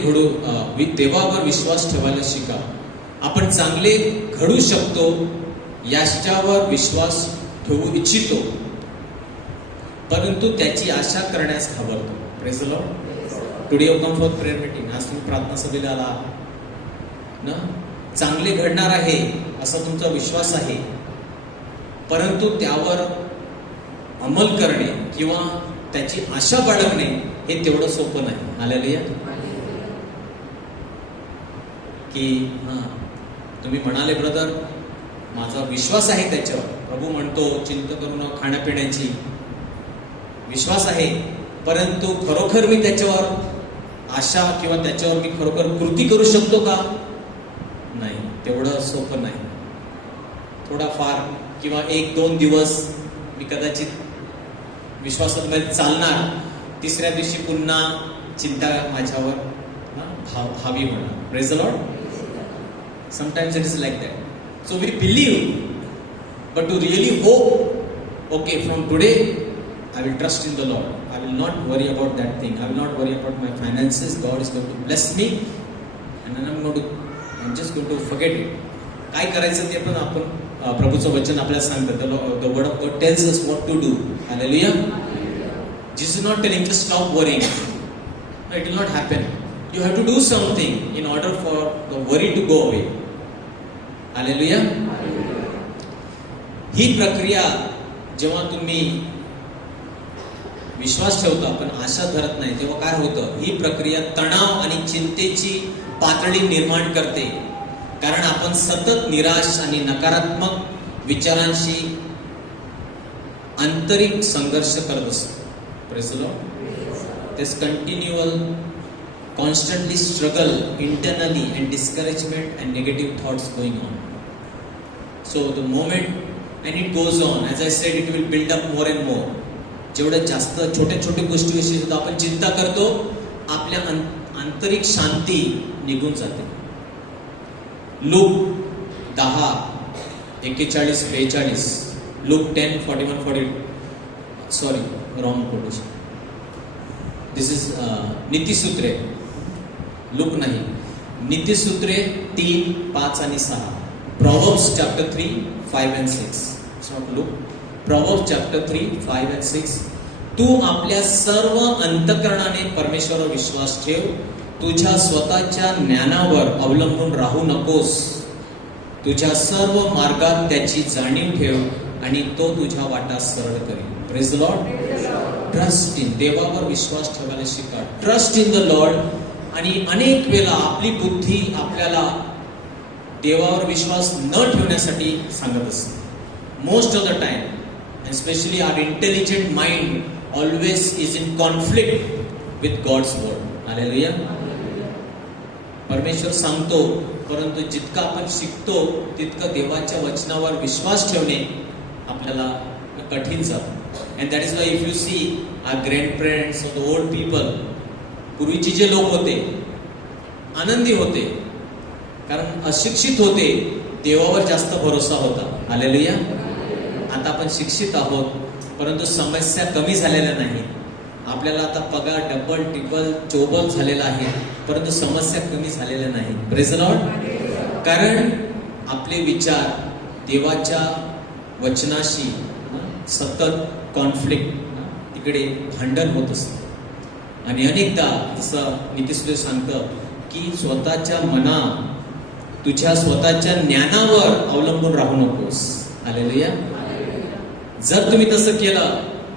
देवावर विश्वास ठेवायला शिका. आपण चांगले घडू शकतो याच्यावर विश्वास ठेवू इच्छितो, परंतु त्याची आशा करण्यास घाबरतो. Praise the Lord. Today you come for prayer meeting. आज तुम्ही प्रार्थना सभेला आला ना. चांगले घडणार आहे असा तुमचा विश्वास आहे, परंतु त्यावर अंमल करणे किंवा त्याची आशा बाळगणे हे तेवढं सोपं नाही. हालेलुया. की तुम्ही म्हणाले ब्रदर माझा विश्वास आहे त्याच्यावर. प्रभू म्हणतो चिंता करू नका खाण्यापिण्याची. विश्वास आहे, परंतु खरोखर मी त्याच्यावर आशा किंवा त्याच्यावर मी खरोखर कृती करू शकतो का? नाही, तेवढं सोपं नाही. थोडाफार किंवा 1-2 दिवस मी कदाचित विश्वासात मध्ये चालणार, तिसऱ्या दिवशी पुन्हा चिंता माझ्यावर हावी होणार. Praise the Lord. Sometimes it is like that. So we believe, but to really hope, okay, from today I will trust in the Lord. I will not worry about that thing. I will not worry about my finances. God is going to bless me, and then I'm just going to forget it. काय करायचं ते पण आपण प्रभूचं वचन आपल्याला सांगतं. The word of God tells us what to do. Hallelujah. Jesus is not telling just stop worrying. No, it will not happen. You have to do something in order for the worry to go away. Hallelujah. ही प्रक्रिया जेव्हा तुम्ही विश्वास ठेवता पण आशा धरत नाही, तेव्हा काय होतं? ही प्रक्रिया तणाव आणि चिंतेची पातळी निर्माण करते, कारण आपण सतत निराश आणि नकारात्मक विचारांशी आंतरिक संघर्ष करत असतो. Praise the Lord. This continual constantly struggle internally and discouragement and negative thoughts going on. So the moment and it goes on. As I sed, it will build up more and more. जेवढं जास्त छोट्या छोट्या गोष्टीविषयी सुद्धा आपण चिंता करतो, आपल्या आंतरिक शांती निघून जाते. Luke 10:41-42, Luke 10:41-42. Sorry, wrong quotation. This is नीतिसूत्रे, लूक नाही, नीतिसूत्रे 3, 5 आणि 6. Proverbs chapter 3, 5 and 6. It's not Luke. Proverbs chapter 3, 5 and 6. तू आपल्या सर्व अंतःकरणाने परमेश्वरावर विश्वास ठेव. तुझ्या स्वतःच्या ज्ञानावर अवलंबून राहू नकोस. तुझ्या सर्व मार्गात त्याची जाणीव ठेव आणि तो तुझ्या वाटा सरळ करेल. Praise the Lord. Trust in, देवावर विश्वास ठेवायला शिका. Trust in the Lord. आणि अनेक वेळा आपली बुद्धी आपल्याला देवावर विश्वास न ठेवण्यासाठी सांगत असते. Most of the time, especially our intelligent mind always is in conflict with God's word. Hallelujah. परमेश्वर सांगतो, परंतु जितकं आपण शिकतो तितकं देवाच्या वचनावर विश्वास ठेवणे आपल्याला कठीण जातं. And that is why if you see our grandparents of the old people, पूर्वीचे जे लोक होते आनंदी होते, कारण अशिक्षित होते, देवावर जास्त भरोसा होता. हालेलुया. आता आपण शिक्षित आहोत, परंतु समस्या कमी झालेल्या नाही. आपल्याला आता पगार डबल टिबल चोबल झालेला आहे, परंतु समस्या कमी झालेल्या नाही. Praise the Lord. कारण आपले विचार देवाच्या वचनाशी सतत कॉन्फ्लिक्ट, तिकडे भांडण होत असतं. आणि अनेकदा जसं नीतिसूत्र सांगतं की स्वतःच्या मना, तुझ्या स्वतःच्या ज्ञानावर अवलंबून राहू नकोस. हालेलुया. जर तुम्ही तसं केलं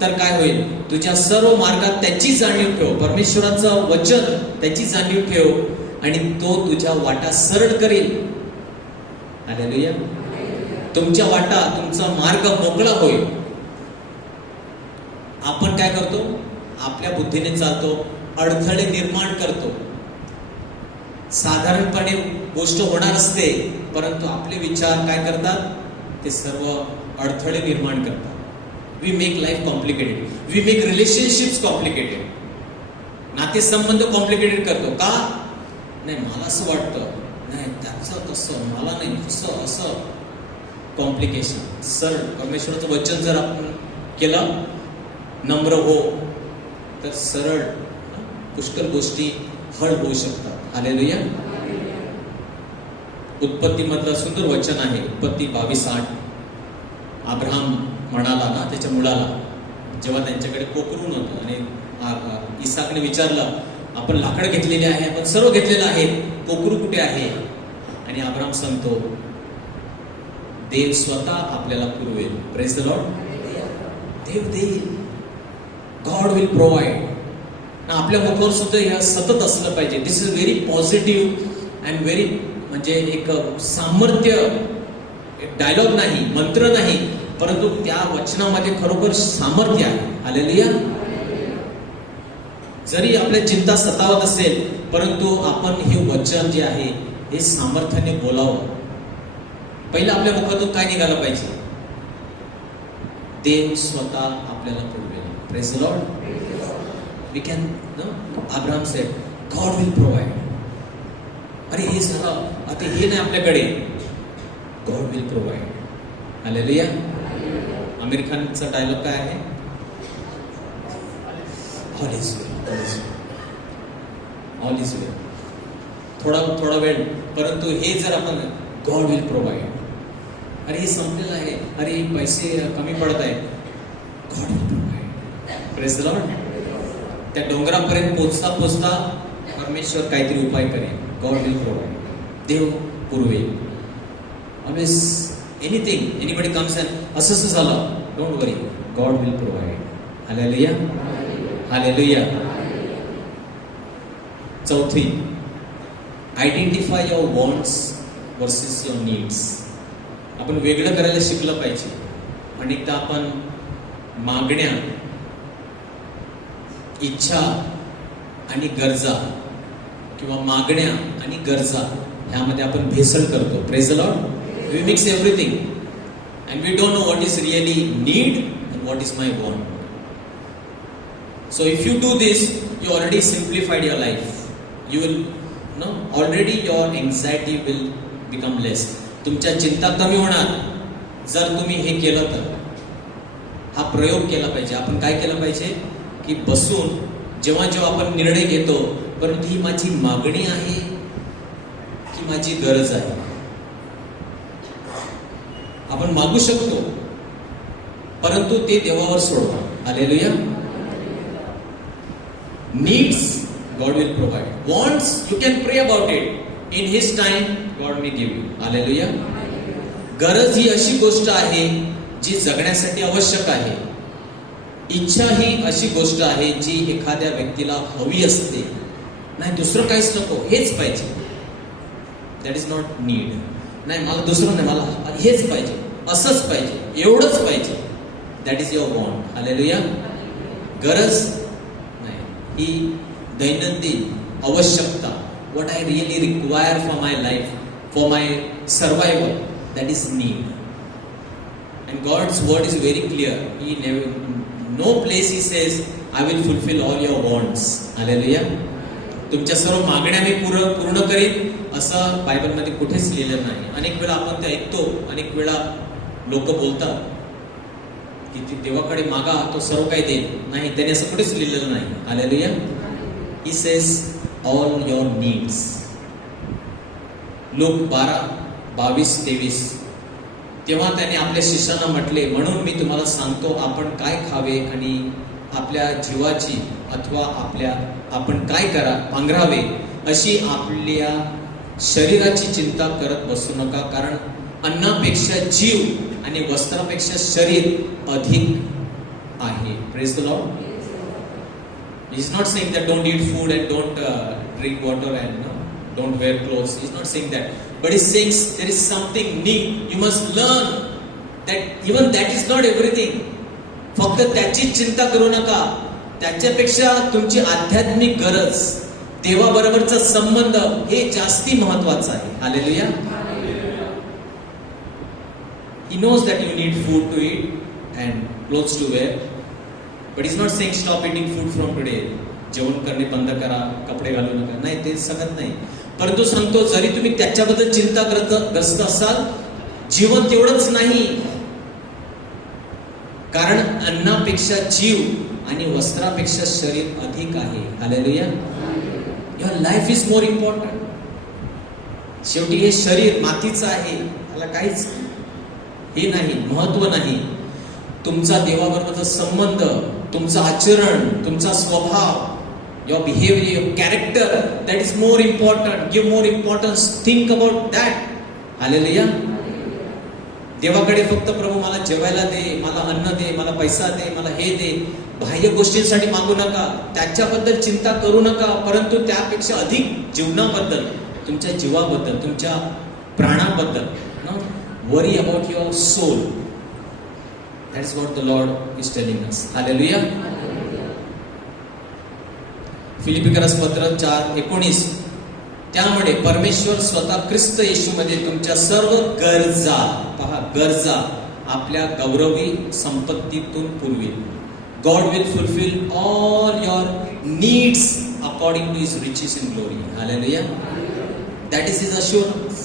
तर काय होईल? तुझ्या सर्व मार्गात त्याची जाणीव ठेव. परमेश्वराचं वचन त्याची जाणीव ठेव आणि तो तुझ्या वाटा सरळ करेल. हालेलुया. तुमच्या वाटा, तुमचा मार्ग मोकळा होईल. आपण काय करतो? आपल्या बुद्धीने चालतो, अडथळे निर्माण करतो. साधारणपणे गोष्ट होणार असते, परंतु आपले विचार काय करतात? ते सर्व अडथळे निर्माण करतात. We make life complicated. We make relationships complicated. नातेसंबंध कॉम्प्लिकेटेड करतो. का? नाही, मला असं वाटतं, नाही त्याचं तसं, मला नाही असं, असं कॉम्प्लिकेशन. सरळ परमेश्वराचं वचन जर आपण केलं, नम्र हो, तर सरळ पुष्कळ गोष्टी हळ होऊ शकतात. हालेलुया. उत्पत्ती मधलं सुंदर वचन आहे, उत्पत्ती 22:8. अब्राहम म्हणाला ना त्याच्या मुलाला, जेव्हा त्यांच्याकडे कोकरू नव्हतं आणि इसाकने विचारलं, आपण लाकड घेतलेले आहे, आपण सर्व घेतलेलं आहे, कोकरू कुठे आहे? आणि अब्राहम सांगतो, देव स्वतः आपल्याला पुरवेल. Praise the Lord. देव देईल. God will provide. आपल्या मुखावर सुद्धा हे सतत असलं पाहिजे. This is very positive and very, म्हणजे एक सामर्थ्य, डायलॉग नाही, मंत्र नाही, परंतु त्या वचनामध्ये खरोखर सामर्थ्य आहे. हालेलुया. जरी आपल्या चिंता सतावत असेल, परंतु आपण हे वचन जे आहे हे सामर्थ्याने बोलावं. पहिलं आपल्या मुखातून काय निघालं पाहिजे? देव स्वतः आपल्याला पुरवेल. Praise the Lord. We can, no? Abraham said, God will provide. अरे हे झालं, आता हे नाही आपल्याकडे, God will provide. Hallelujah. Aamir खानचा डायलॉग काय आहे? All is well, all is well. All is well. थोडा वेळ, परंतु हे जर आपण God will provide. अरे हे संपलेलं आहे, अरे पैसे कमी पडत आहे, God will provide. Praise the Lord. त्या डोंगरापर्यंत पोचता परमेश्वर काहीतरी उपाय करेल. God will provide. देव पुरवेल. Always anything, anybody comes and असं झालं, don't worry, God will provide. Hallelujah. Hallelujah. चौथी, identify your wants versus your needs. आपण वेगळं करायला शिकलं पाहिजे. अनेकदा आपण मागण्या, इच्छा आणि गरजा किंवा मागण्या आणि गरजा ह्यामध्ये आपण भेसळ करतो. Praise the Lord. We mix everything. And we don't know what is really need and what is my want. So if you do this, you already simplified your life. You will, no, already your anxiety will become less. तुमच्या चिंता कमी होणार जर तुम्ही हे केलं तर. हा प्रयोग केला पाहिजे. आपण काय केलं पाहिजे की बसून जेव्हा जेव्हा आपण निर्णय घेतो, परंतु ही माझी मागणी आहे की माझी गरज आहे. आपण मागू शकतो, परंतु ते देवावर सोडतो. Hallelujah. Needs, God will provide. Wants, you can pray about it. In His time, God may give you. Hallelujah. गरज ही अशी गोष्ट आहे जी जगण्यासाठी आवश्यक आहे. इच्छा ही अशी गोष्ट आहे जी एखाद्या व्यक्तीला हवी असते. नाही दुसरं काहीच नको, हेच पाहिजे. That is not need. नाही मला दुसरं नाही, मला हेच पाहिजे, असंच पाहिजे, एवढंच पाहिजे. That is your want. Hallelujah. गरज ही दैनंदिन आवश्यकता, what I really require for my life, for my survival, that is need. And God's word is very clear. He never, no place He says, I will fulfill all your wants. Hallelujah. तुमच्या सर्व मागण्या मी पूर्ण करीन असं बायबलमध्ये कुठेच लिहिलं नाही. अनेक वेळा आपण ते ऐकतो, अनेक वेळा लोक बोलतात की देवाकडे मागा तो सर्व काही देईल. नाही, त्याने असं कुठेच लिहिलेलं नाही. Hallelujah. He says all your needs. Look 12:22-23. तेव्हा त्याने आपल्या शिष्यांना म्हटले, म्हणून मी तुम्हाला सांगतो आपण काय खावे आणि आपल्या जीवाची अथवा आपण काय पांघरावे अशी आपल्या शरीराची चिंता करत बसू नका, कारण अन्नापेक्षा जीव आणि वस्त्रापेक्षा शरीर अधिक आहे. Praise the Lord. He is not saying that don't eat food and don't drink water and don't wear clothes. He is not saying that. But he is saying there is something need. You must learn that even that is not everything. फक्त त्याची चिंता करू नका. त्याच्यापेक्षा तुमची आध्यात्मिक गरज, देवाबरोबरचा संबंध हे जास्ती महत्वाचं आहे. Hallelujah. He knows that you need food to eat and clothes to wear, but he's not saying stop eating food from today. जेवण करणे बंद करा, कपडे घालू नका. नाही, ते सांगत नाही. परंतु सांगतो जरी तुम्ही त्याच्याबद्दल चिंताग्रस्त असाल, जीवन तेवढंच नाही, कारण अन्नापेक्षा जीव आणि वस्त्रापेक्षा शरीर अधिक आहे. Hallelujah. Your life is more important. शेवटी हे शरीर मातीचं आहे, त्याला काहीच हे नाही, महत्व नाही. तुमचा देवाबरोबरचा संबंध, तुमचं आचरण, तुमचा स्वभाव, your behavior, your character, that is more important. Give more importance. Think about that. Hallelujah. देवाकडे फक्त प्रभू मला जेवायला दे, मला अन्न दे, मला पैसा दे, मला हे दे, बाह्य गोष्टींसाठी मागू नका, त्याच्याबद्दल चिंता करू नका. परंतु त्यापेक्षा अधिक जीवनाबद्दल, तुमच्या जीवाबद्दल, तुमच्या प्राणाबद्दल, worry about your soul. That is what the Lord is telling us. Hallelujah. फिलिपिकरास पत्र 4:19. त्यामुळे परमेश्वर स्वतः ख्रिस्त येशूमध्ये तुमच्या सर्व गरजा, पहा गरजा, आपल्या Gauravi संपत्तीतून पुरवेल. God will fulfill all your needs according to His riches in glory. Hallelujah. That is His assurance.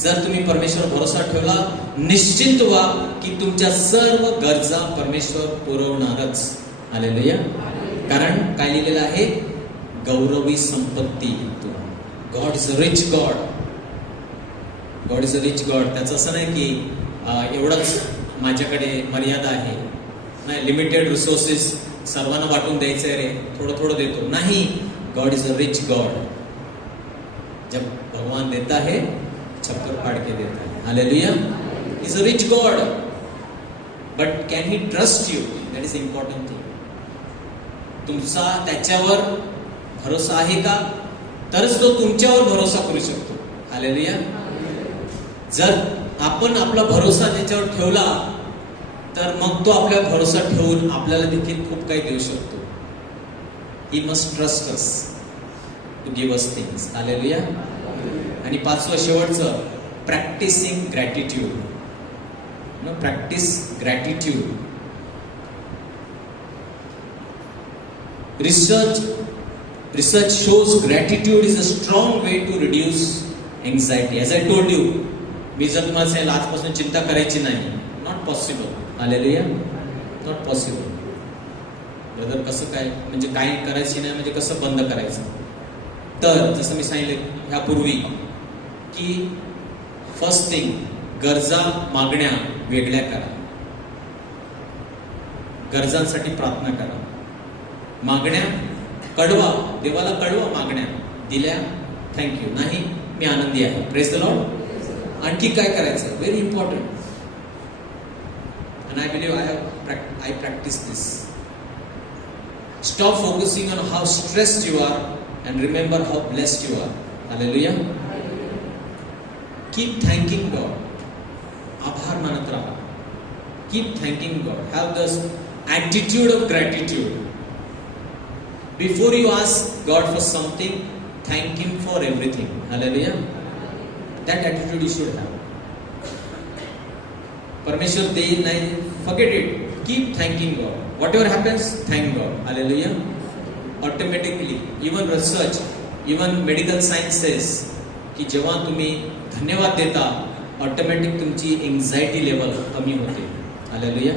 जर तुम्ही परमेश्वर भरोसा ठेवला, निश्चित व्हा की तुमच्या सर्व गरजा परमेश्वर पुरवणारच. हालेलुया. कारण काय लिहिलेलं आहे? गौरवी संपत्ती. God is a rich God. God is a rich God. त्याचं असं नाही की एवढंच माझ्याकडे मर्यादा आहे, नाही, लिमिटेड रिसोर्सेस सर्वांना वाटून द्यायचं आहे रे, थोडं थोडं देतो. नाही, God is a rich God. जब भगवान देता है छप्पर फाड़ के देता है. Hallelujah. He is a rich God, but can He trust you? That is the important thing. तुमचा त्याच्यावर भरोसा आहे का? तरच तो तुमच्यावर भरोसा करू शकतो. हालेलुया. जर आपण आपला भरोसा त्याच्यावर ठेवला, तर मग तो आपल्या भरोसा ठेवून आपल्याला देखील खूप काही देऊ शकतो. He must trust us to give us things. Hallelujah. आणि 5वं शेवटचं, practising gratitude. practice gratitude. Research shows gratitude is a strong way to reduce anxiety. As I told you, मी जर तुम्हाला सांगितलं आजपासून चिंता करायची नाही, not possible. Hallelujah, not possible. Brother कसं काय, म्हणजे काय करायची नाही म्हणजे कसं बंद करायचं? तर जसं मी सांगितलं ह्यापूर्वी की फर्स्ट थिंग, गरजा मागण्या वेगळ्या करा. गरजांसाठी प्रार्थना करा. मागण्या कळवा, देवाला कळवा. मागण्या दिल्या, थँक्यू. नाही, मी आनंदी आहे. Praise the Lord. आणखी काय करायचं? Very important. and I believe I practice this. Stop focusing on how stressed you are and remember how blessed you are. Hallelujah. Keep thanking God. आभार मानत राहा. Keep thanking God. Have this attitude of gratitude. Before you ask God for something, thank Him for everything. Hallelujah. That attitude you should have. परमेश्वर देईल नाही, forget it. Keep thanking God. Whatever happens, thank God. Hallelujah. Automatically, even research, even medical science says की जेव्हा तुम्ही धन्यवाद देता, automatic तुमची anxiety level कमी होते. हालेलुया.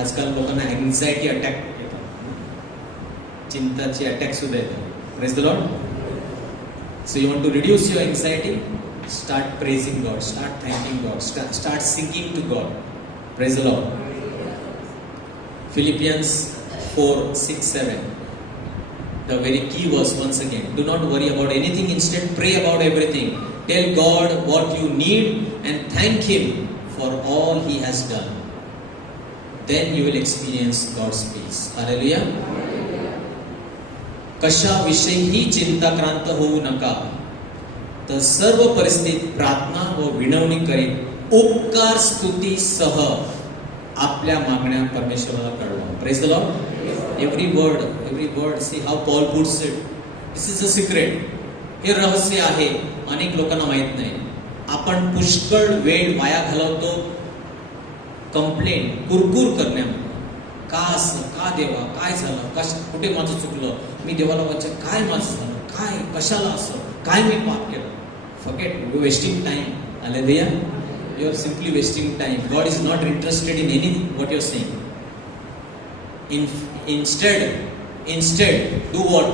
आजकाल लोकांना एन्झायटी अटॅक येतात, चिंताची अटॅक सुद्धा येतात. Praise the Lord. So you want to reduce your anxiety, start praising God, start thanking God, start singing to God. Praise the Lord. Philippians 4:6-7, the very key verse once again. Do not worry about anything, instead pray about everything. Tell God what you need and thank Him for all He has done. Then you will experience God's peace. Hallelujah. कशाविषयीही चिंताक्रांत होऊ नका, तर सर्व परिस्थितीत प्रार्थना व विनवणी करीत उपकार स्तुतीसह आपल्या मागण्या परमेश्वराला कळवा. Praise the Lord. Every word, see how Paul puts it. This is a secret. हे रहस्य आहे, अनेक लोकांना माहित नाही. आपण पुष्कळ वेळ वाया घालवतो कंप्लेंट, कुरकुर करण्यामध्ये. का असं, का देवा, काय झालं, कुठे माझं चुकलं, मी देवाला वाचन, काय माझं झालं, काय कशाला असं, काय मी पाप केलं. Forget, you're wasting time. Hallelujah. You're simply wasting time. God is not interested in anything what you're saying. Instead, do what?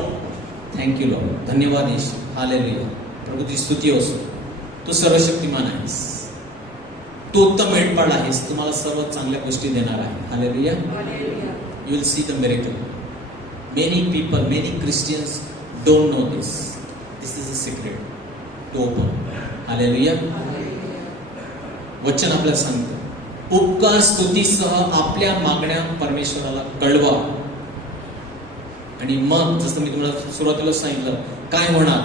Thank you, Lord. धन्यवाद येशू. Hallelujah. प्रभू तुझी स्तुती असो. तू सर्वशक्तिमान आहेस, तू उत्तम मेंढपाळ आहेस, तुम्हाला सर्व चांगल्या गोष्टी देणार आहे. Hallelujah. You will see the miracle. Many people, many Christians don't know this. This is a secret. Open. Hallelujah. वचन आपल्याला सांगतं, उपकार स्तुतीसह आपल्या मागण्या परमेश्वराला कळवा. आणि मग जसं मी तुम्हाला सुरुवातीला सांगितलं, काय होणार?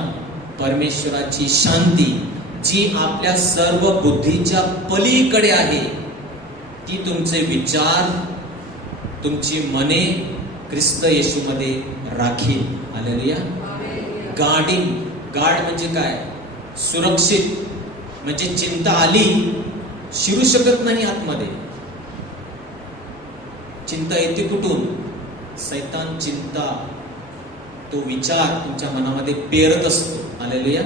परमेश्वराची शांती जी आपल्या सर्व बुद्धीच्या पलीकडे आहे, ती तुमचे विचार, तुमची मने ख्रिस्त येशूमध्ये राखील. हालेलुया. गार्ड म्हणजे काय? सुरक्षित. म्हणजे चिंता आली, शिरू शकत नाही आतमध्ये. चिंता येते कुठून? सैतान चिंता, तो विचार तुमच्या मनामध्ये पेरत असतो. हालेलुया.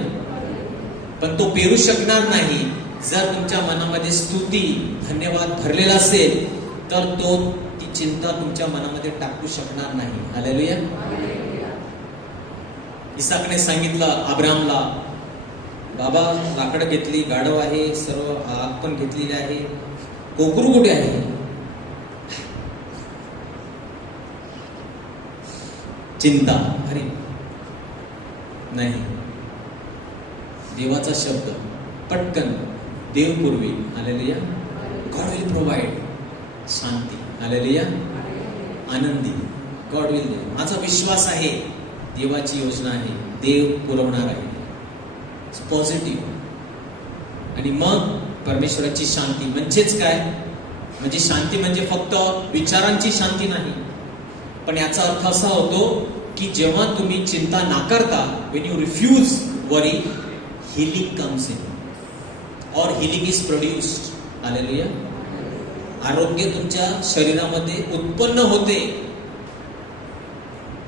पण तो पेरू शकणार नाही जर तुमच्या मनामध्ये स्तुती, धन्यवाद भरलेला असेल, तर तो ती चिंता तुमच्या मनामध्ये टाकू शकणार नाही. हालेलुया. इसाकने सांगितलं अब्रामला, बाबा लाकडं घेतली, गाढव आहे, सर्व आग पण घेतलेली आहे, कोकरू कुठे आहे? चिंता. अरे नाही, देवाचा शब्द पटकन देव पूर्वी. हालेलुया. God will provide. शांती. हालेलुया. आनंदी. God will. माझा विश्वास आहे, देवाची योजना आहे, देव पुरवणार आहे. पॉझिटिव्ह. आणि मग परमेश्वराची शांती म्हणजेच काय? म्हणजे शांती म्हणजे फक्त विचारांची शांती नाही, पण याचा अर्थ असा होतो की जेव्हा तुम्ही चिंता नाकारता, when you refuse worry, healing comes in or healing is produced. Hallelujah. आरोग्य तुमच्या शरीरामध्ये उत्पन्न होते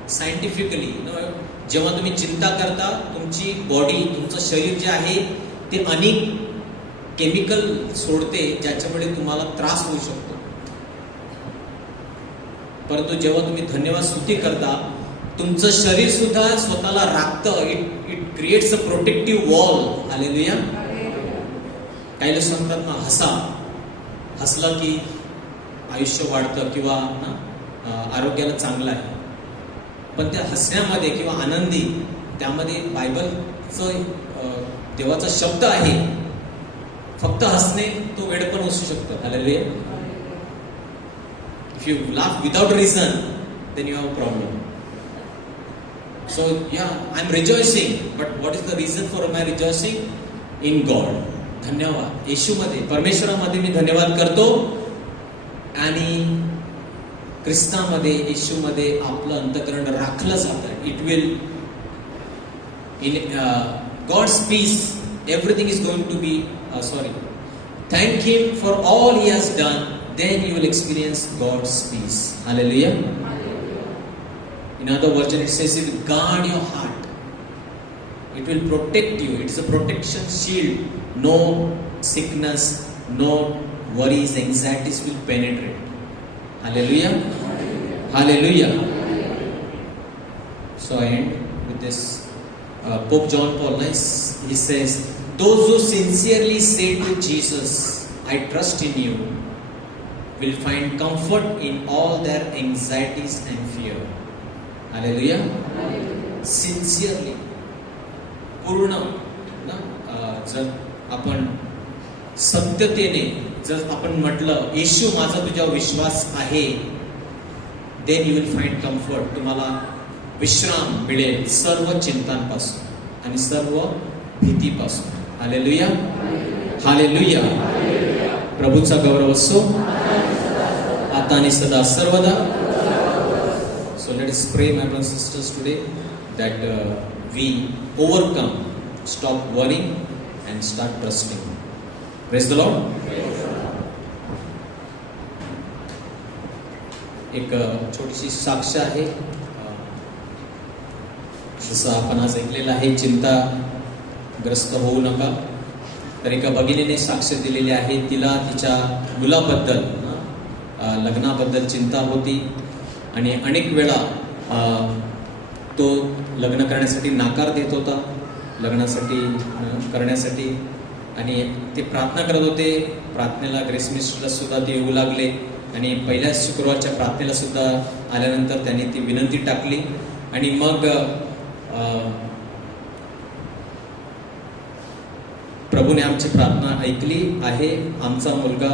सायंटिफिकली. जेव्हा तुम्ही चिंता करता, तुमची बॉडी, तुमचं शरीर जे आहे ते अनेक केमिकल सोडते ज्याच्यामुळे तुम्हाला त्रास होऊ शकतो. परंतु जेव्हा तुम्ही धन्यवाद स्तुती करता, तुमचं शरीर सुद्धा स्वतःला राखतं. It creates a protective wall. Hallelujah. काही लोक सांगतात ना, हसलं की आयुष्य वाढतं किंवा आरोग्याला चांगलं आहे. पण त्या हसण्यामध्ये किंवा आनंदी, त्यामध्ये बायबलचं देवाचा शब्द आहे. फक्त हसणे तो वेडपण असू शकतं. Hallelujah. If you laugh without reason, then you have a problem. So yeah, I'm rejoicing. But what is the reason for my rejoicing? In God. धन्यवाद. येशूमध्ये, परमेश्वरामध्ये मी धन्यवाद करतो. आणि ख्रिस्तामध्ये, येशूमध्ये आपलं अंतःकरण राखलं जातं. It will in God's peace everything is going to be thank him for all he has done. Then you will experience God's peace. Hallelujah. In other version it says, it will guard your heart. It will protect you. It is a protection shield. No sickness, no worries, anxieties will penetrate. Hallelujah. Hallelujah. So I end with this. Pope John Paul, he says, those who sincerely say to Jesus, I trust in you, will find comfort in all their anxieties and fear. Hallelujah. Sincerely, पूर्ण ना, जर आपण सत्यतेने जर आपण म्हटलं, येशू माझा तुझ्यावर विश्वास आहे, then you will find comfort. तुम्हाला विश्राम मिळेल सर्व चिंतांपासून आणि सर्व भीतीपासून. हालेलुया. हालेलुया. प्रभूचा गौरव असो आता आणि सदा सर्वदा. So let us pray, my brothers and sisters, today that we overcome, stop worrying and start trusting. Praise the Lord. एक छोटीशी साक्ष आहे. जसं आपण आज ऐकलेलं आहे, चिंताग्रस्त होऊ नका. तर एका भगिनीने साक्ष दिलेली आहे. तिला तिच्या मुलाबद्दल, लग्नाबद्दल चिंता होती आणि अनेक वेळा तो लग्न करण्यासाठी नाकार देत होता, लग्नासाठी करण्यासाठी. आणि ते प्रार्थना करत होते. प्रार्थनेला ग्रेस मिनिस्टरला सुद्धा ते येऊ लागले आणि पहिल्या शुक्रवारच्या प्रार्थनेला सुद्धा आल्यानंतर त्यांनी ती विनंती टाकली. आणि मग प्रभूने आमची प्रार्थना ऐकली आहे. आमचा मुलगा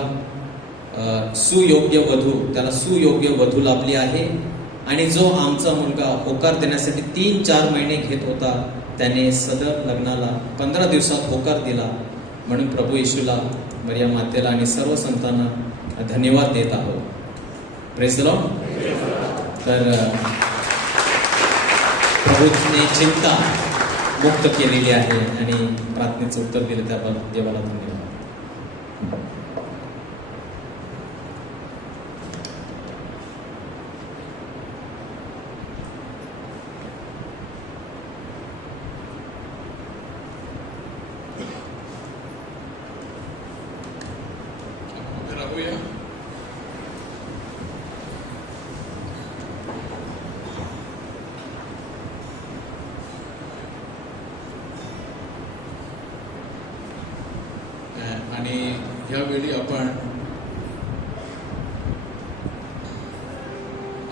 सुयोग्य वधू, त्याला सुयोग्य वधू लाभली आहे. आणि जो आमचा मुलगा होकार देण्यासाठी 3-4 महिने घेत होता, त्याने सदर लग्नाला 15 दिवसात होकार दिला. म्हणून प्रभू येशूला, मरिया मातेला आणि सर्व संतांना धन्यवाद देत आहोत. Praise the Lord. तर प्रभूने चिंता मुक्त केलेली आहे आणि प्रार्थनेचं उत्तर दिलं, त्याबद्दल देवाला धन्यवाद. आणि ह्यावेळी आपण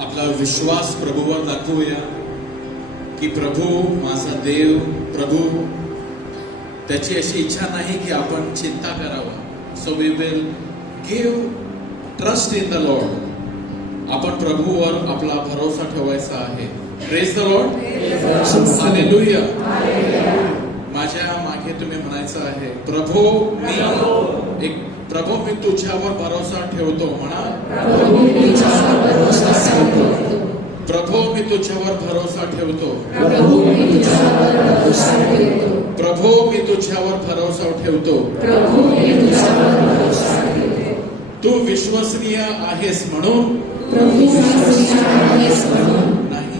आपला विश्वास प्रभूवर दाखवूया की प्रभू माझा देव, प्रभू त्याची अशी इच्छा नाही की आपण चिंता करावा. So we will give trust in the Lord. आपण प्रभूवर आपला भरोसा ठेवायचा आहे. Praise the Lord. हालेलुया. माझ्या मागे तुम्ही म्हणायचं आहे, प्रभू मी तुझ्यावर भरोसा ठेवतो. म्हणा, प्रभू मी तुझ्यावर भरोसा ठेवतो. प्रभू मी तुझ्यावर भरोसा ठेवतो. प्रभू मी तुझ्यावर भरोसा ठेवतो. प्रभू मी तुझ्यावर भरोसा ठेवतो. प्रभू मी तुझ्यावर भरोसा ठेवतो. विश्वसनीय आहेस म्हणून प्रभू विश्वसनीय आहेस म्हणून नाही.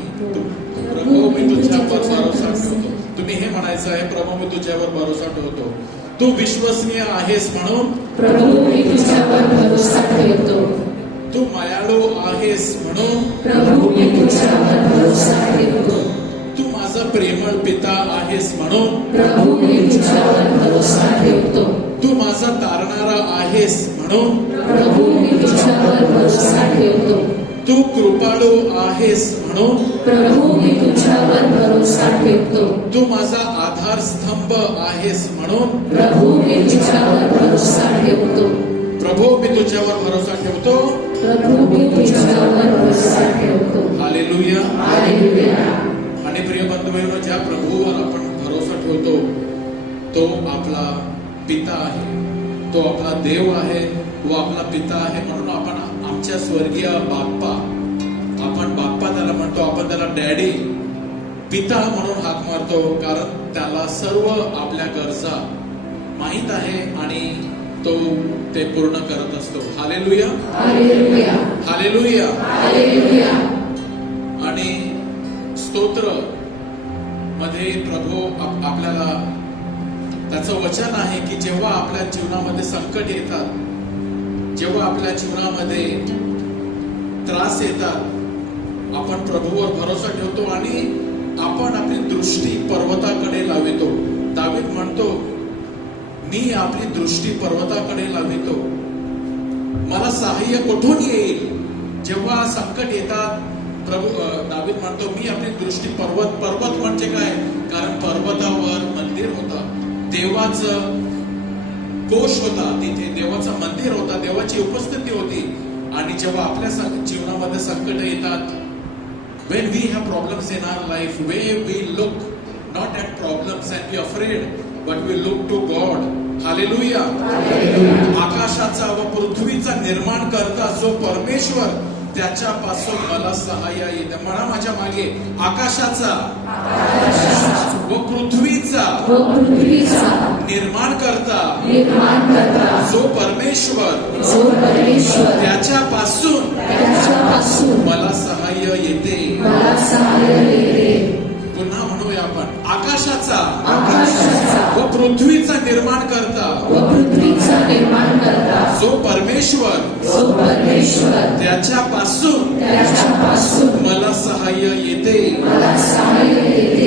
प्रभू मी तुझ्यावर भरोसा ठेवतो. तुम्ही हे म्हणायचं आहे, प्रभू मी तुझ्यावर भरोसा ठेवतो. तू विश्वसनीय आहेस म्हणून प्रभू मी तुझ्यावर भरोसा ठेवतो. तू मायाळू आहेस म्हणून प्रभू मी तुझ्यावर भरोसा ठेवतो. तू माझा प्रेमळ पिता आहेस म्हणून प्रभू मी तुझ्यावर भरोसा ठेवतो. तू माझा तारणारा आहेस म्हणून प्रभू मी तुझ्यावर भरोसा ठेवतो. तू कृपाळू आहेस म्हणून प्रभू मी तुझ्यावर भरोसा ठेवतो. तू माझा आधारस्तंभ आहेस म्हणून प्रभू मी तुझ्यावर भरोसा ठेवतो. प्रभू मी तुझ्यावर भरोसा ठेवतो. प्रभू मी तुझ्यावर भरोसा ठेवतो. हालेलुया. हालेलुया. आणि प्रिय बंधूंनो, ज्या प्रभूवर आपण भरोसा ठेवतो तो आपला पिता आहे, तो आपला देव आहे, तो आपला पिता आहे. म्हणून आपण आमच्या स्वर्गीय बाप्पा, आपण बाप्पा त्याला म्हणतो, आपण त्याला डॅडी, पिता म्हणून हाक मारतो, कारण त्याला सर्व आपल्या गरजा माहित आहे आणि तो ते पूर्ण करत असतो. हालेलुया. हालेलुया. हालेलुया. हालेलुया. आणि स्तोत्र मध्ये प्रभू आपल्याला त्याचं वचन आहे की जेव्हा आपल्या जीवनामध्ये संकट येतात, जेव्हा आपल्या जीवनामध्ये त्रास येतात, आपण प्रभूवर भरोसा ठेवतो आणि आपण आपली दृष्टी पर्वताकडे लावितो. दावीद म्हणतो, मी आपली दृष्टी पर्वताकडे लावितो, मला सहाय्य कुठून येईल. जेव्हा संकट येतात प्रभू दावीद म्हणतो, मी आपली दृष्टी पर्वत म्हणजे काय, कारण पर्वतावर मंदिर होतं, देवाचं कोश होता, तिथे देवाचं मंदिर होता, देवाची उपस्थिती होती. आणि जेव्हा आपल्या जीवनामध्ये संकट येतात, when we have problems in our life, where we look not at problems and be afraid, but we look to God. Hallelujah. आकाशाचा व पृथ्वीचा निर्माण करता जो परमेश्वर, त्याच्यापासून मला सहाय्य येते. म्हणा माझ्या मागे, आकाशाचा व पृथ्वीचा निर्माण करता जो परमेश्वर, त्याच्यापासून मला सहाय्य येते. पुन्हा म्हणूया आपण, आकाशाचा व पृथ्वीचा निर्माण करता जो परमेश्वर, त्याच्यापासून मला सहाय्य येते.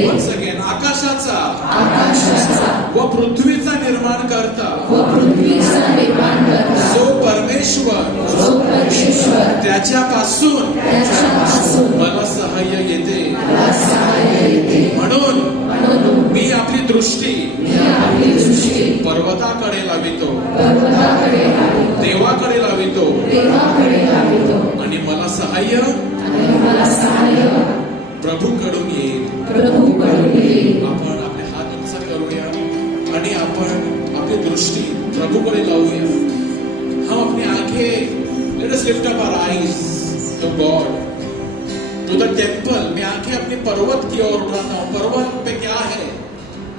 Once again, आकाशाचा व पृथ्वीचा निर्माण करता जो परमेश्वर, त्याच्यापासून मला सहाय्य येते. म्हणून मी आपली दृष्टी पर्वताकडे लावितो, देवाकडे लावितो आणि मला सहाय्य प्रभूकडून येईल. आपण आपले हात उंच करूया आणि आपण आपली दृष्टी प्रभूकडे लावूया. हम अपनी आंखें, let us lift up our eyes to God, to the temple. मैं आंखें अपनी पर्वत की ओर उठाता हूँ. पर्वत पे क्या है?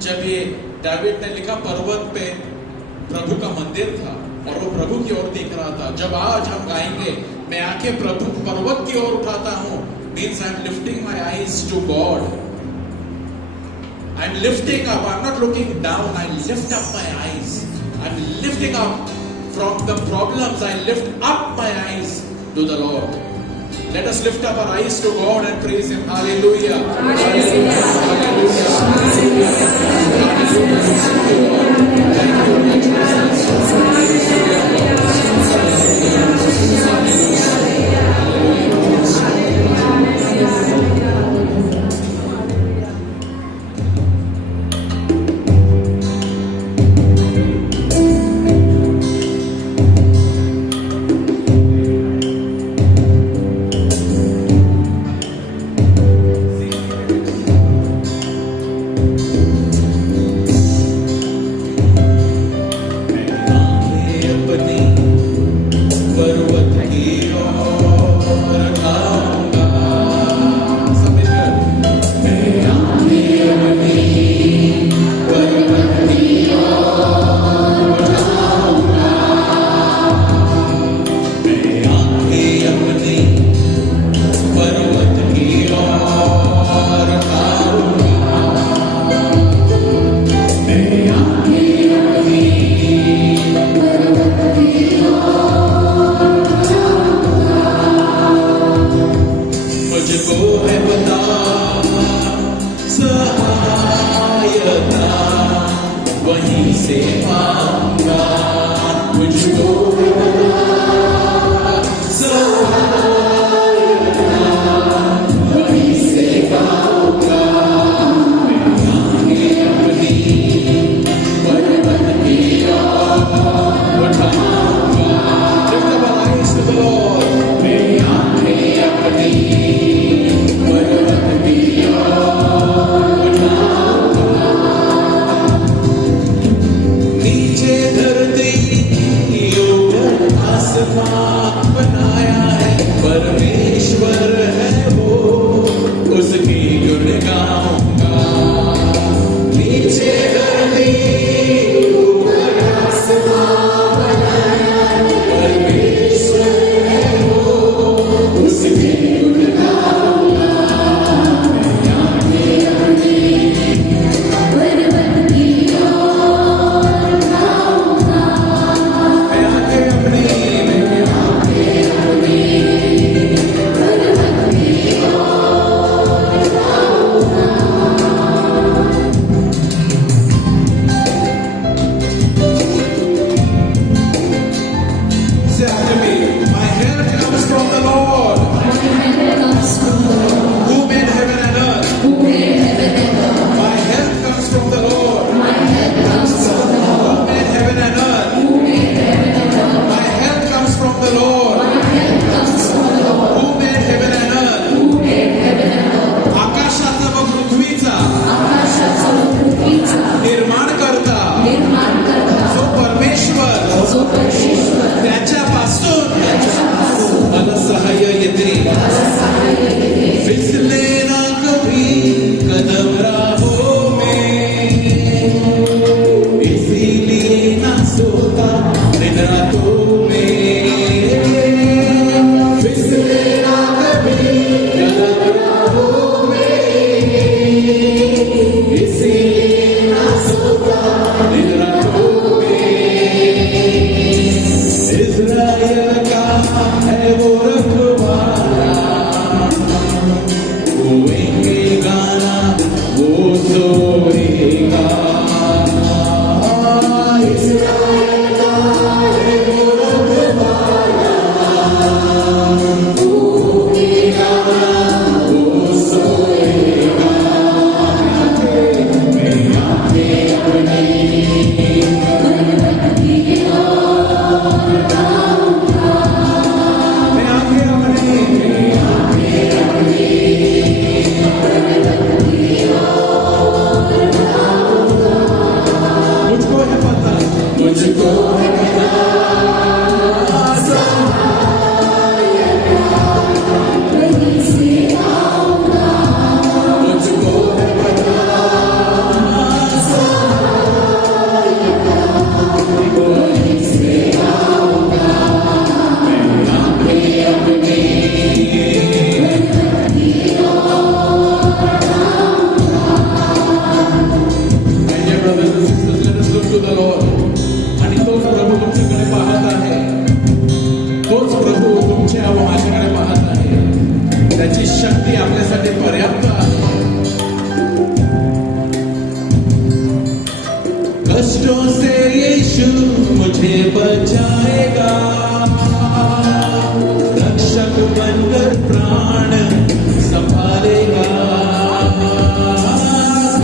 जब ये दावीद ने लिखा, पर्वत पे प्रभु का मंदिर था और वो प्रभु की ओर देख रहा था. जब आज हम गाएंगे, मैं आंखें प्रभु पर्वत की ओर उठाता हूँ, means I am lifting my eyes to God. I am lifting up. I am not looking down. I lift up my eyes. I am lifting up from the problems. I lift up my eyes to the Lord. Let us lift up our eyes to God and praise Him. Hallelujah. Hallelujah. Hallelujah. Hallelujah. Thank you, Lord Jesus. पर्वत की or पर्वत की or आऊंगा। मैं आंखें अपनी पर्वत की ओर मुझको है पता सहायता वहीं से पाऊंगा। मुझको है पता सहायता वहीं से पाऊंगा। मैं आंखें अपनी पर्वत की ओर उठाऊंगा। Lift up our eyes to the Lord. मैं आंखें अपनी पर्वत की ओर उठाऊंगा। नीचे धरती ऊपर आसमान बनाया है परमेश्वर है वो उसकी गुण गाऊंगा। नीचे धरती ऊपर आसमान बनाया है परमेश्वर है वो उसकी गुण गाऊंगा। मैं आंखें अपनी पर्वत की ओर उठाऊंगा। मैं आंखें अपनी पर्वत की ओर उठाऊंगा। Say after me, my help comes from the Lord who made heaven and earth. My help comes from the Lord who made heaven and earth. My help comes from the Lord who made heaven and earth. आकाशाचा व पृथ्वीचा निर्माण करता जो परमेश्वर त्याच्यापासून मला सहाय्य येते। फिसले ना कभी कदम राहों में इसीलिए ना सोता दिन रातों में। फिसले ना कभी कदम राहों में इसीलिए ना सोता दिन रातों में। इज़राइल का है वो रखवाला रोएंगे गाना वो सोएगा। इज़राइल का है वो रखवाला रोएंगे गाना वो सोएगा। मैं आंखें अपनी पर्वत की ओर उठाऊंगा। मैं आंखें अपनी पर्वत की ओर उठाऊंगा। मुझको है पता सहायता वहीं से आऊंगा। मुझको है पता सहायता वहीं से आऊंगा। मैं आंखें अपनी पर्वत की ओर उठाऊंगा। Dear brothers and sisters, let us look to the Lord. आणि तोच प्रभू तुमच्याकडे पाहत आहे। तोच प्रभू तुमच्या व माझ्याकडे पाहत आहे। त्याची शक्ती आपल्यासाठी पर्याप्त आहे। कष्टों से यीशु मुझे बचाएगा। रक्षक बनकर प्राण संभालेगा।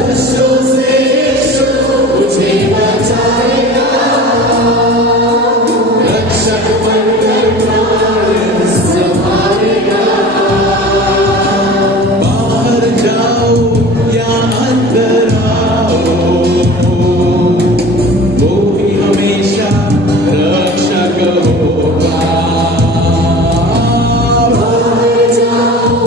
कष्टों से यीशु मुझे बचाएगा। रक्षक बनकर प्राण संभालेगा। बाहर जाओ या अंदर आओ वो ही हमेशा रक्षक होगा। बाहर जाओ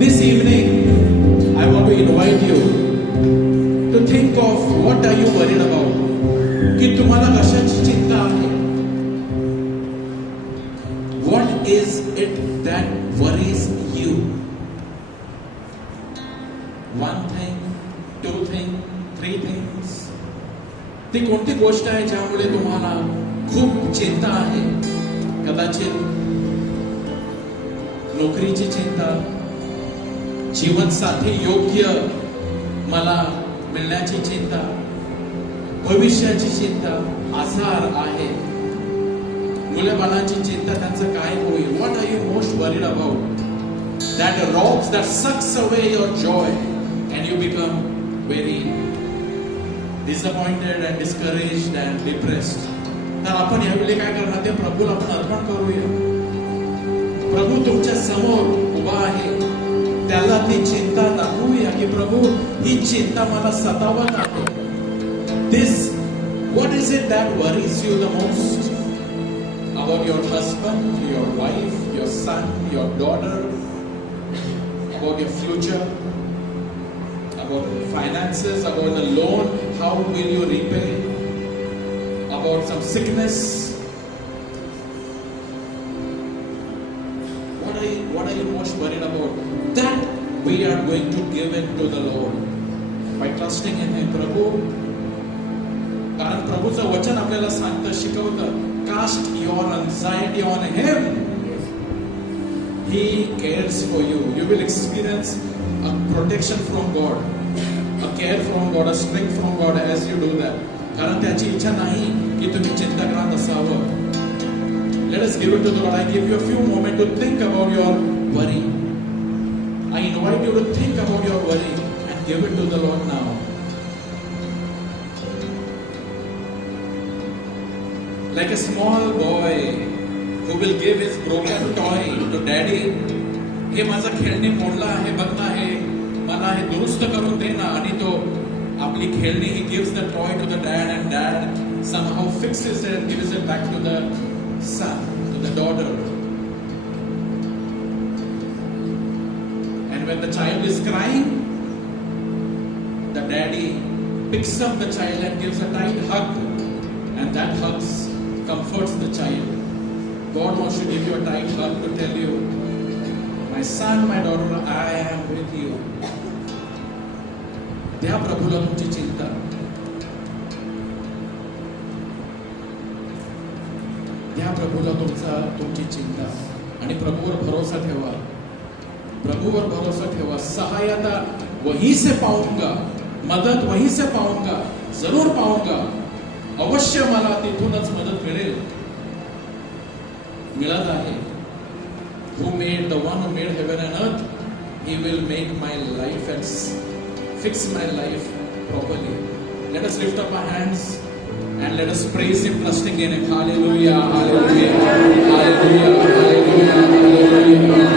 This evening, I want to invite you to think of what are you worried about. की तुम्हाला कशाची चिंता आहे? What is it that worries you? One thing, two things, three things. ती कोणती गोष्ट आहे ज्यामुळे तुम्हाला खूप चिंता आहे? कदाचित नोकरीची चिंता, जीवनसाथी योग्य मला मिळण्याची चिंता, भविष्याची चिंता, आजार आहे, मुलाबाळांची चिंता, त्यांचं काय होईल? What are you most worried about? That robs, that sucks away your joy and you become very disappointed and discouraged and depressed. तर आपण यावेळी काय करणार? ते प्रभूला आपण अर्पण करूया. प्रभू तुमच्या समोर उभा आहे, त्याला ती चिंता दाखवूया की प्रभू ही चिंता मला सतावत आहे. What is it that worries you the most? About your husband, your wife, your son, your daughter, about your future, about finances, about the loan, how will you repay, about some sickness. What are you most worried about? That we are going to give it to the Lord by trusting in Him. प्रभू, कारण प्रभूचं वचन आपल्याला सांगतं, शिकवतं, cast your anxiety on Him. He cares for you. You will experience a protection from God, a care from God, a strength from God as you do that. कारण त्याची इच्छा नाही की तुम्ही चिंताग्रस्त असावं. Let us give it to the Lord. I give you a few moments to think about your worry. I invite you to think about your worry and give it to the Lord now. Like a small boy who will give his broken toy to daddy. हे माझं खेळणी मोडलं आहे, बघ ना, हे मला हे दुरुस्त करून दे ना. आणि तो आपली खेळणी, he gives the toy to the dad and dad somehow fixes it and gives it back to the son, to the daughter. And when the child is crying, the daddy picks up the child and gives a tight hug, and that hug comforts the child. God wants to give you a tight hug to tell you, my son, my daughter, I am with you. द्या प्रभूला तुमची चिंता. द्या प्रभूला तुमची चिंता आणि प्रभूवर भरोसा ठेवा. प्रभूवर भरोसा ठेवा. सहायता वहीं से पाऊंगा, मदत वहीं से पाऊंगा, जरूर पाऊंगा. अवश्य मला तिथूनच मदत मिळेल. मिळत आहे. Who made, the one who made heaven and earth, He will make my life and fix my life properly. Let us lift up our hands and let us praise Him, trusting in Him. Hallelujah, hallelujah, hallelujah, hallelujah, hallelujah, hallelujah, hallelujah.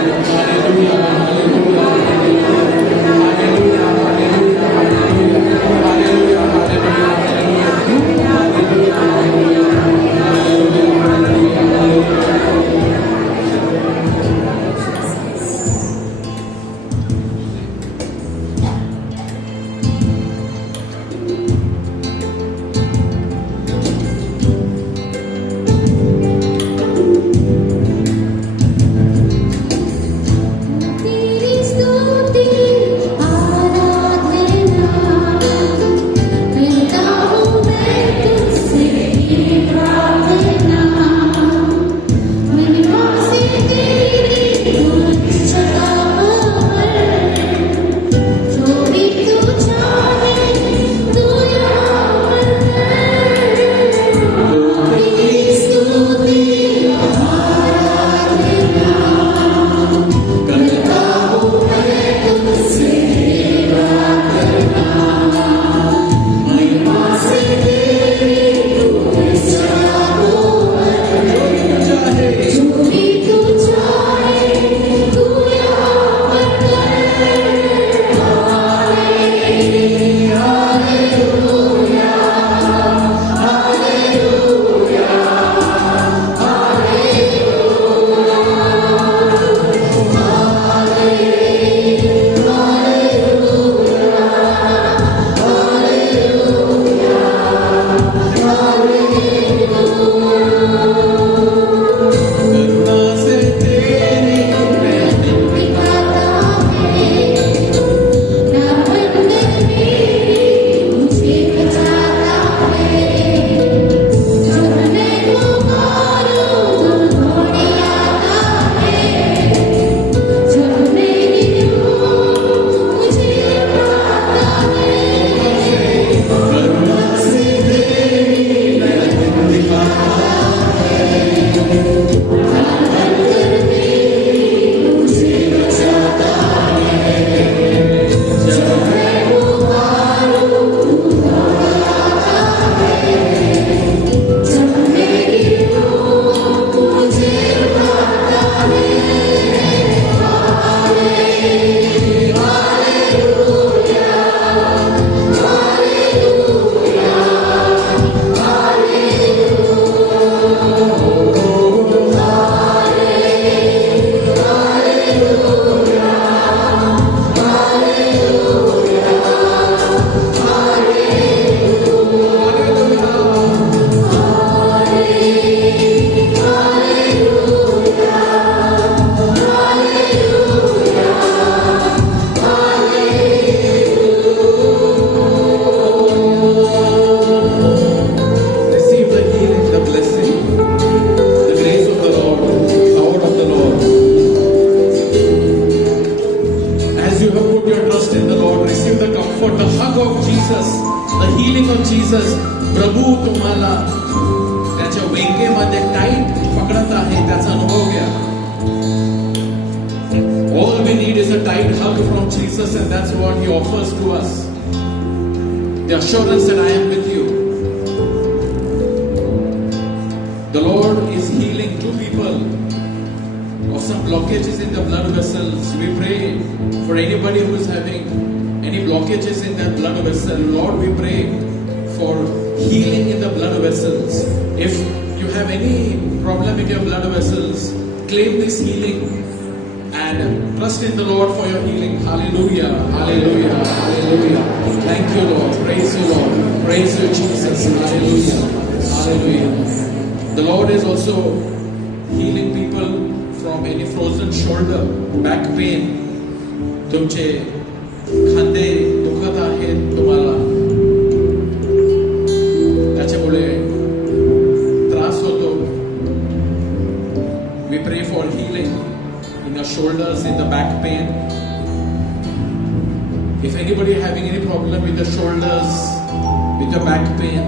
Jesus प्रभू तुम्हाला त्याच्या वेंगेमध्ये tight पकडत आहे त्याचा अनुभव घ्या. All we need is a tight hug from Jesus, and that's what He offers to us. The assurance that I am with you. The Lord is healing two people of some blockages in the blood vessels. We pray for anybody who is having any blockages in their blood vessel. Lord, we pray for healing in the blood vessels. If you have any problem in your blood vessels, claim this healing and trust in the Lord for your healing. Hallelujah, hallelujah, hallelujah. Thank you, Lord. Praise you, Lord. Praise you, Jesus. Hallelujah, hallelujah. The Lord is also healing people from any frozen shoulder, back pain. तुमचे खांदे दुखत आहेत तुम्हाला, त्याच्यामुळे त्रास होतो. We pray for healing in your shoulders, in the back pain. If anybody having any problem with the shoulders, with your back pain,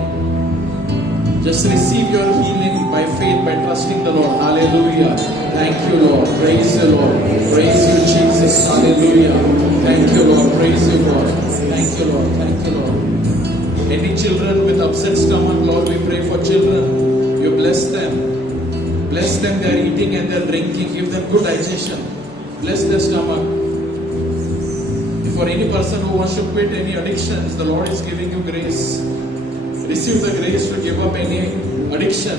just receive your healing by faith, by trusting the Lord. Hallelujah. Thank you, Lord. Praise the Lord. Praise you, Jesus. Hallelujah. Thank you, Lord. Praise you, Lord. Thank you, Lord. Thank you, Lord. Any children with upset stomach, Lord, we pray for children. You bless them. Bless them. They are eating and they are drinking. Give them good digestion. Bless their stomach. For any person who wants to quit any addictions, the Lord is giving you grace. Receive the grace to give up any addiction.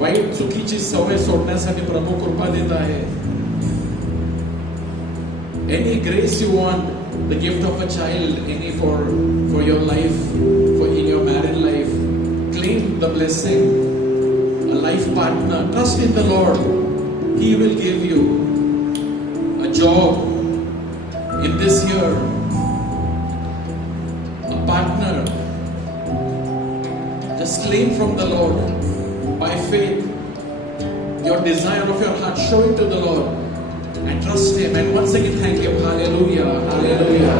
वाईट चुकीची सवय सोडण्यासाठी प्रभू कृपा देत आहे. Any grace you want, the gift of a child, any for your life, for in your married life, claim the blessing. A life partner, trust in the Lord. He will give you a job in this year. A partner. Just claim from the Lord by faith your desire of your heart. Show it to the Lord and trust Him, and once again thank Him. Hallelujah, hallelujah.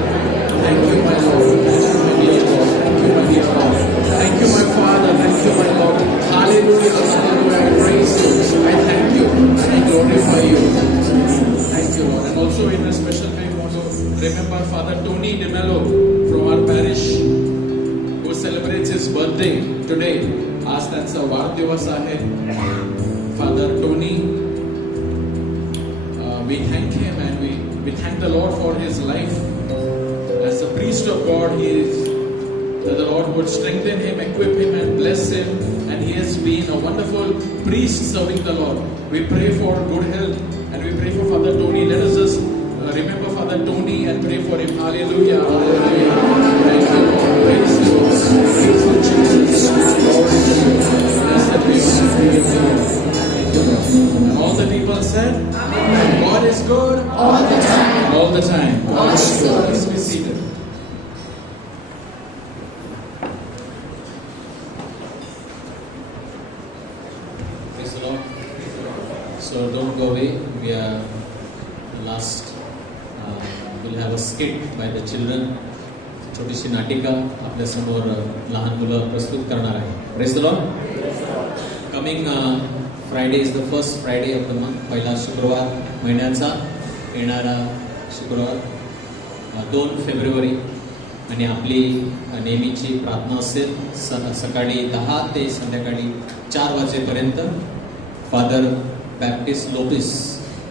Thank you, my Lord. Thank you, my dear Lord. Thank you, my dear Lord. Thank you, my Father. Thank you, my Lord. Hallelujah, hallelujah. I praise you. I thank you and I glorify you. Thank you, Lord. And also in a special way, we want to remember Father Tony DeMello from our parish, who celebrates his birthday today. आज त्यांचा वाढदिवस आहे. Father Tony, we thank him and we thank the Lord for his life. As a priest of God, that the Lord would strengthen him, equip him and bless him, and he has been a wonderful priest serving the Lord. We pray for good health and we pray for Father Tony. Let us just remember Father Tony and pray for him. Hallelujah, hallelujah. Thank you, Lord. Praise you, Lord. Praise you, Jesus. Lord, blessed be your name. Thank you, Lord. And all the people said, Amen. God is good all the time. all the time. God is good. Please be seated. Praise the Lord. So don't go away. We are last. We'll have a skit by the children. छोटीशी नाटिका आपल्या समोर लहान मुलं प्रस्तुत करणार आहे. Praise the Lord. Coming Friday is the first Friday of the month. पहिला शुक्रवार महिन्याचा येणारा शुक्रवार 2 फेब्रुवारी. आणि आपली नेहमीची प्रार्थना असेल सकाळी 10 ते संध्याकाळी 4 वाजेपर्यंत. फादर बॅप्टिस्ट लोपिस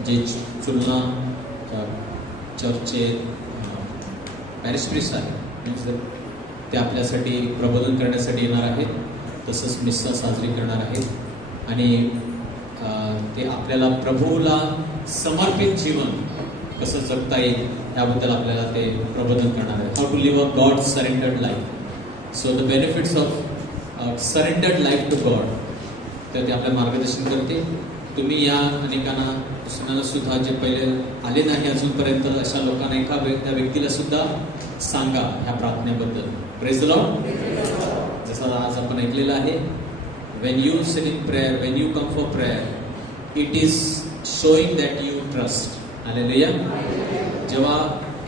जे चुलना चर्चचे पॅरिश प्रिस्ट आहे ते आपल्यासाठी प्रबोधन करण्यासाठी येणार आहेत. तसंच मिस्सा साजरी करणार आहेत आणि ते आपल्याला प्रभूला समर्पित जीवन कसं जगता येईल याबद्दल आपल्याला ते प्रबोधन करणार आहेत. How to live a God surrendered life. So the benefits of surrendered life to God तर ते आपलं मार्गदर्शन करते. तुम्ही या अनेकांना दुसऱ्यांना सुद्धा जे पहिले आले नाही अजूनपर्यंत अशा लोकांना त्या व्यक्तीला सुद्धा सांगा ह्या प्रार्थनेबद्दल. Praise the Lord. जसं आज आपण ऐकलेलं आहे, Wien you sit in prayer, Wien you come for prayer, it is showing that you trust. Hallelujah. जेव्हा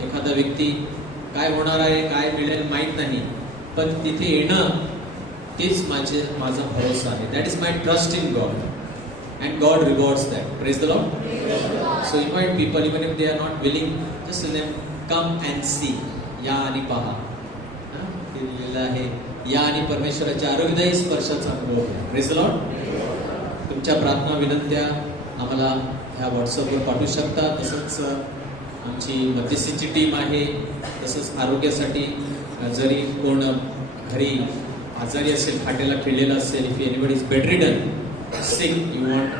एखादा व्यक्ती काय होणार आहे काय मिळेल माहीत नाही, पण तिथे येणं तेच माझा भरोसा आहे. That is my trust in God and God rewards that. Praise the Lord. So invite people even if they are not willing, just tell them come and see. या आणि पहा. लिहिलेलं आहे या आणि परमेश्वराच्या आरोग्यदायी स्पर्शाचा अनुभव घ्या. Praise the Lord. तुमच्या प्रार्थना विनंत्या आम्हाला ह्या व्हॉट्सअपवर पाठवू शकता. तसंच आमची मध्यस्थीची टीम आहे. तसंच आरोग्यासाठी जरी कोण घरी आजारी असेल, खाटेला खिळलेला असेल, if anybody is bedridden, sick, you want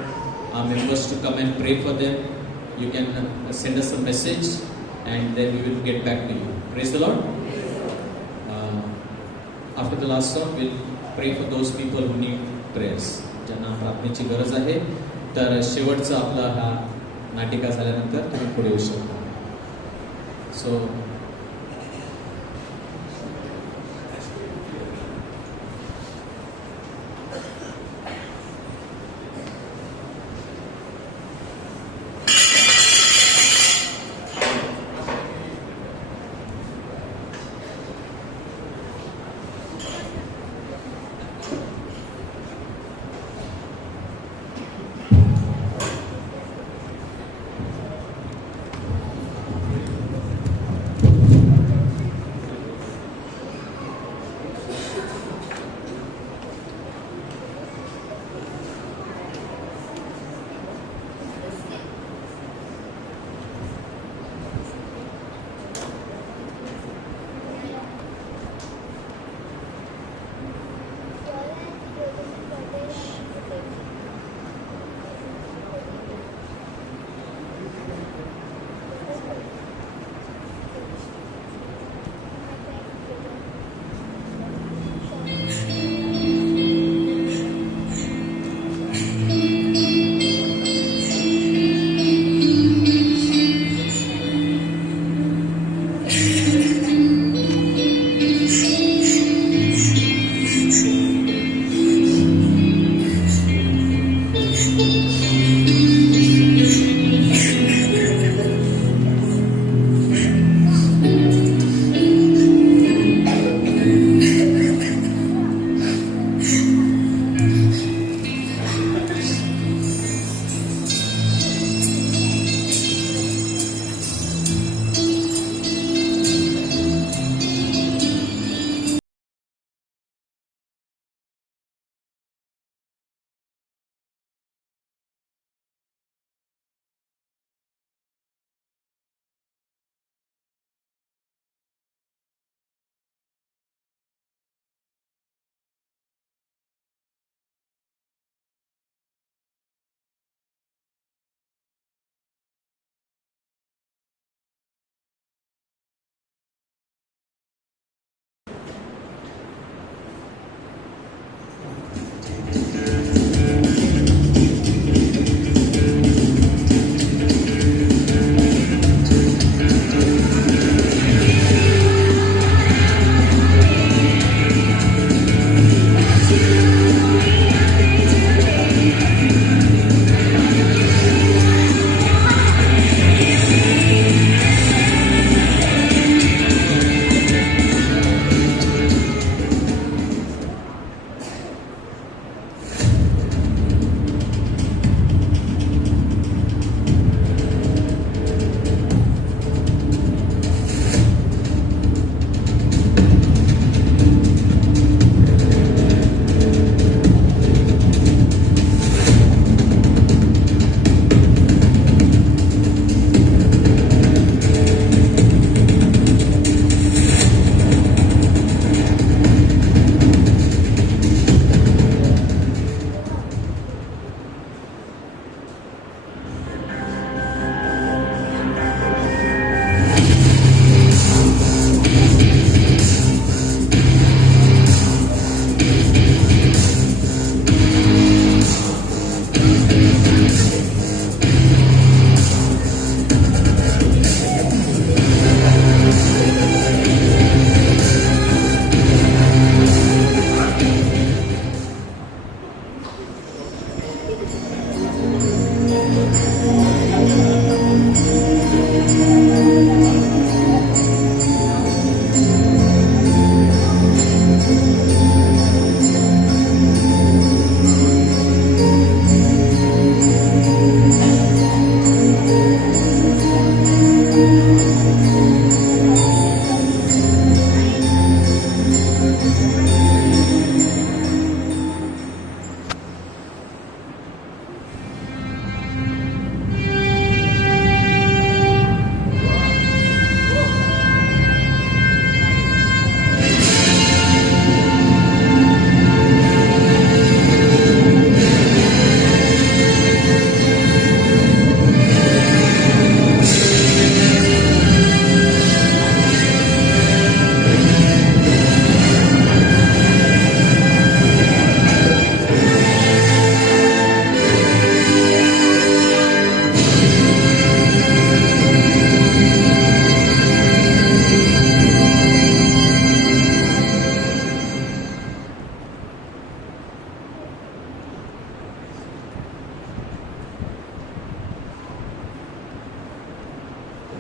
our members to come and pray for them, you can send us a message and then we will get back to you. Praise the Lord. After the last song we'll pray for those people who need prayers, ज्यांना प्रार्थनेची गरज आहे. तर शेवटचा आपला हा नाटिका झाल्यानंतर तुम्ही पुढे येऊ शकता. So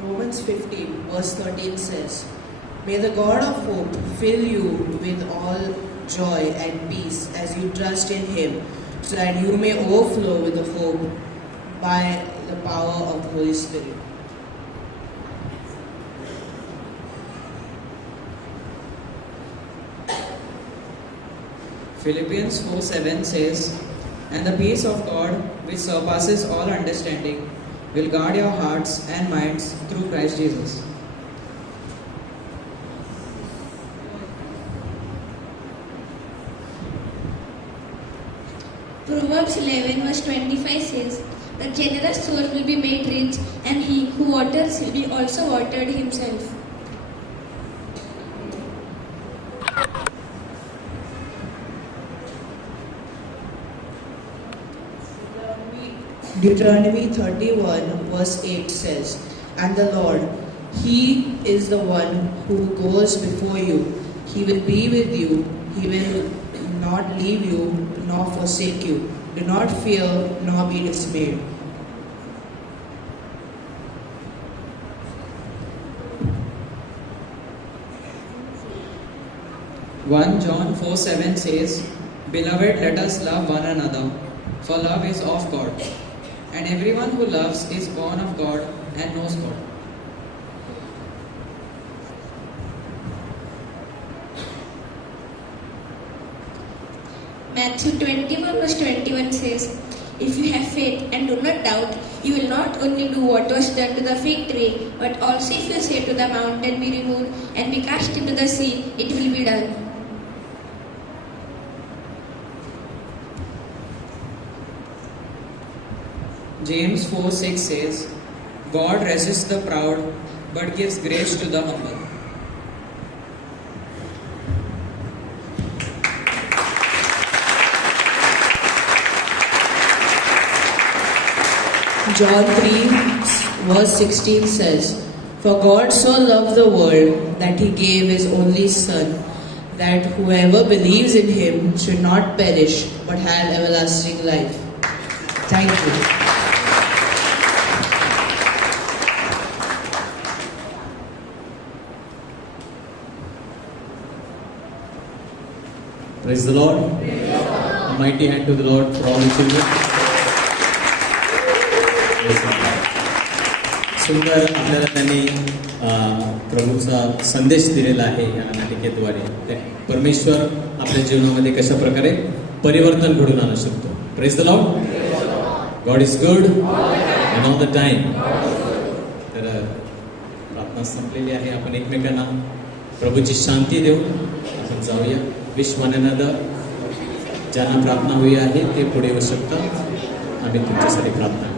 Romans 15, verse 13 says, May the God of hope fill you with all joy and peace as you trust in Him, so that you may overflow with the hope by the power of the Holy Spirit. Philippians 4:7 says, And the peace of God, which surpasses all understanding, will guard your hearts and minds through Christ Jesus. Proverbs 11 verse 25 says, The generous soul will be made rich, and he who waters will be also watered himself. Deuteronomy 31 verse 8 says, And the Lord, He is the one who goes before you. He will be with you. He will not leave you nor forsake you. Do not fear nor be dismayed. One John 4:7 says, Beloved, let us love one another, for love is of God. And everyone who loves is born of God and knows God. Matthew 21 verse 21 says, If you have faith and do not doubt, you will not only do what was done to the fig tree, but also if you say to the mountain, Be removed and be cast into the sea, it will be done. James 4:6 says, God resists the proud, but gives grace to the humble. John 3 verse 16 says, For God so loved the world that He gave His only Son, that whoever believes in Him should not perish but have everlasting life. Thank you. Praise the Lord. A mighty hand to the Lord for all the children. Praise the Lord. सुंदर आपल्याला त्यांनी प्रभूचा संदेश दिलेला आहे या नाटिकेद्वारे. परमेश्वर आपल्या जीवनामध्ये कशा प्रकारे परिवर्तन घडून आणू शकतो. Praise the Lord. God is good and all the time. तर प्रार्थना संपलेली आहे. आपण एकमेकांना प्रभूची शांती देऊ आपण जाऊया. विश्वानंद ज्यांना प्रार्थना हवी आहे ते पुढे येऊ शकतात. आम्ही तुमच्यासाठी प्रार्थना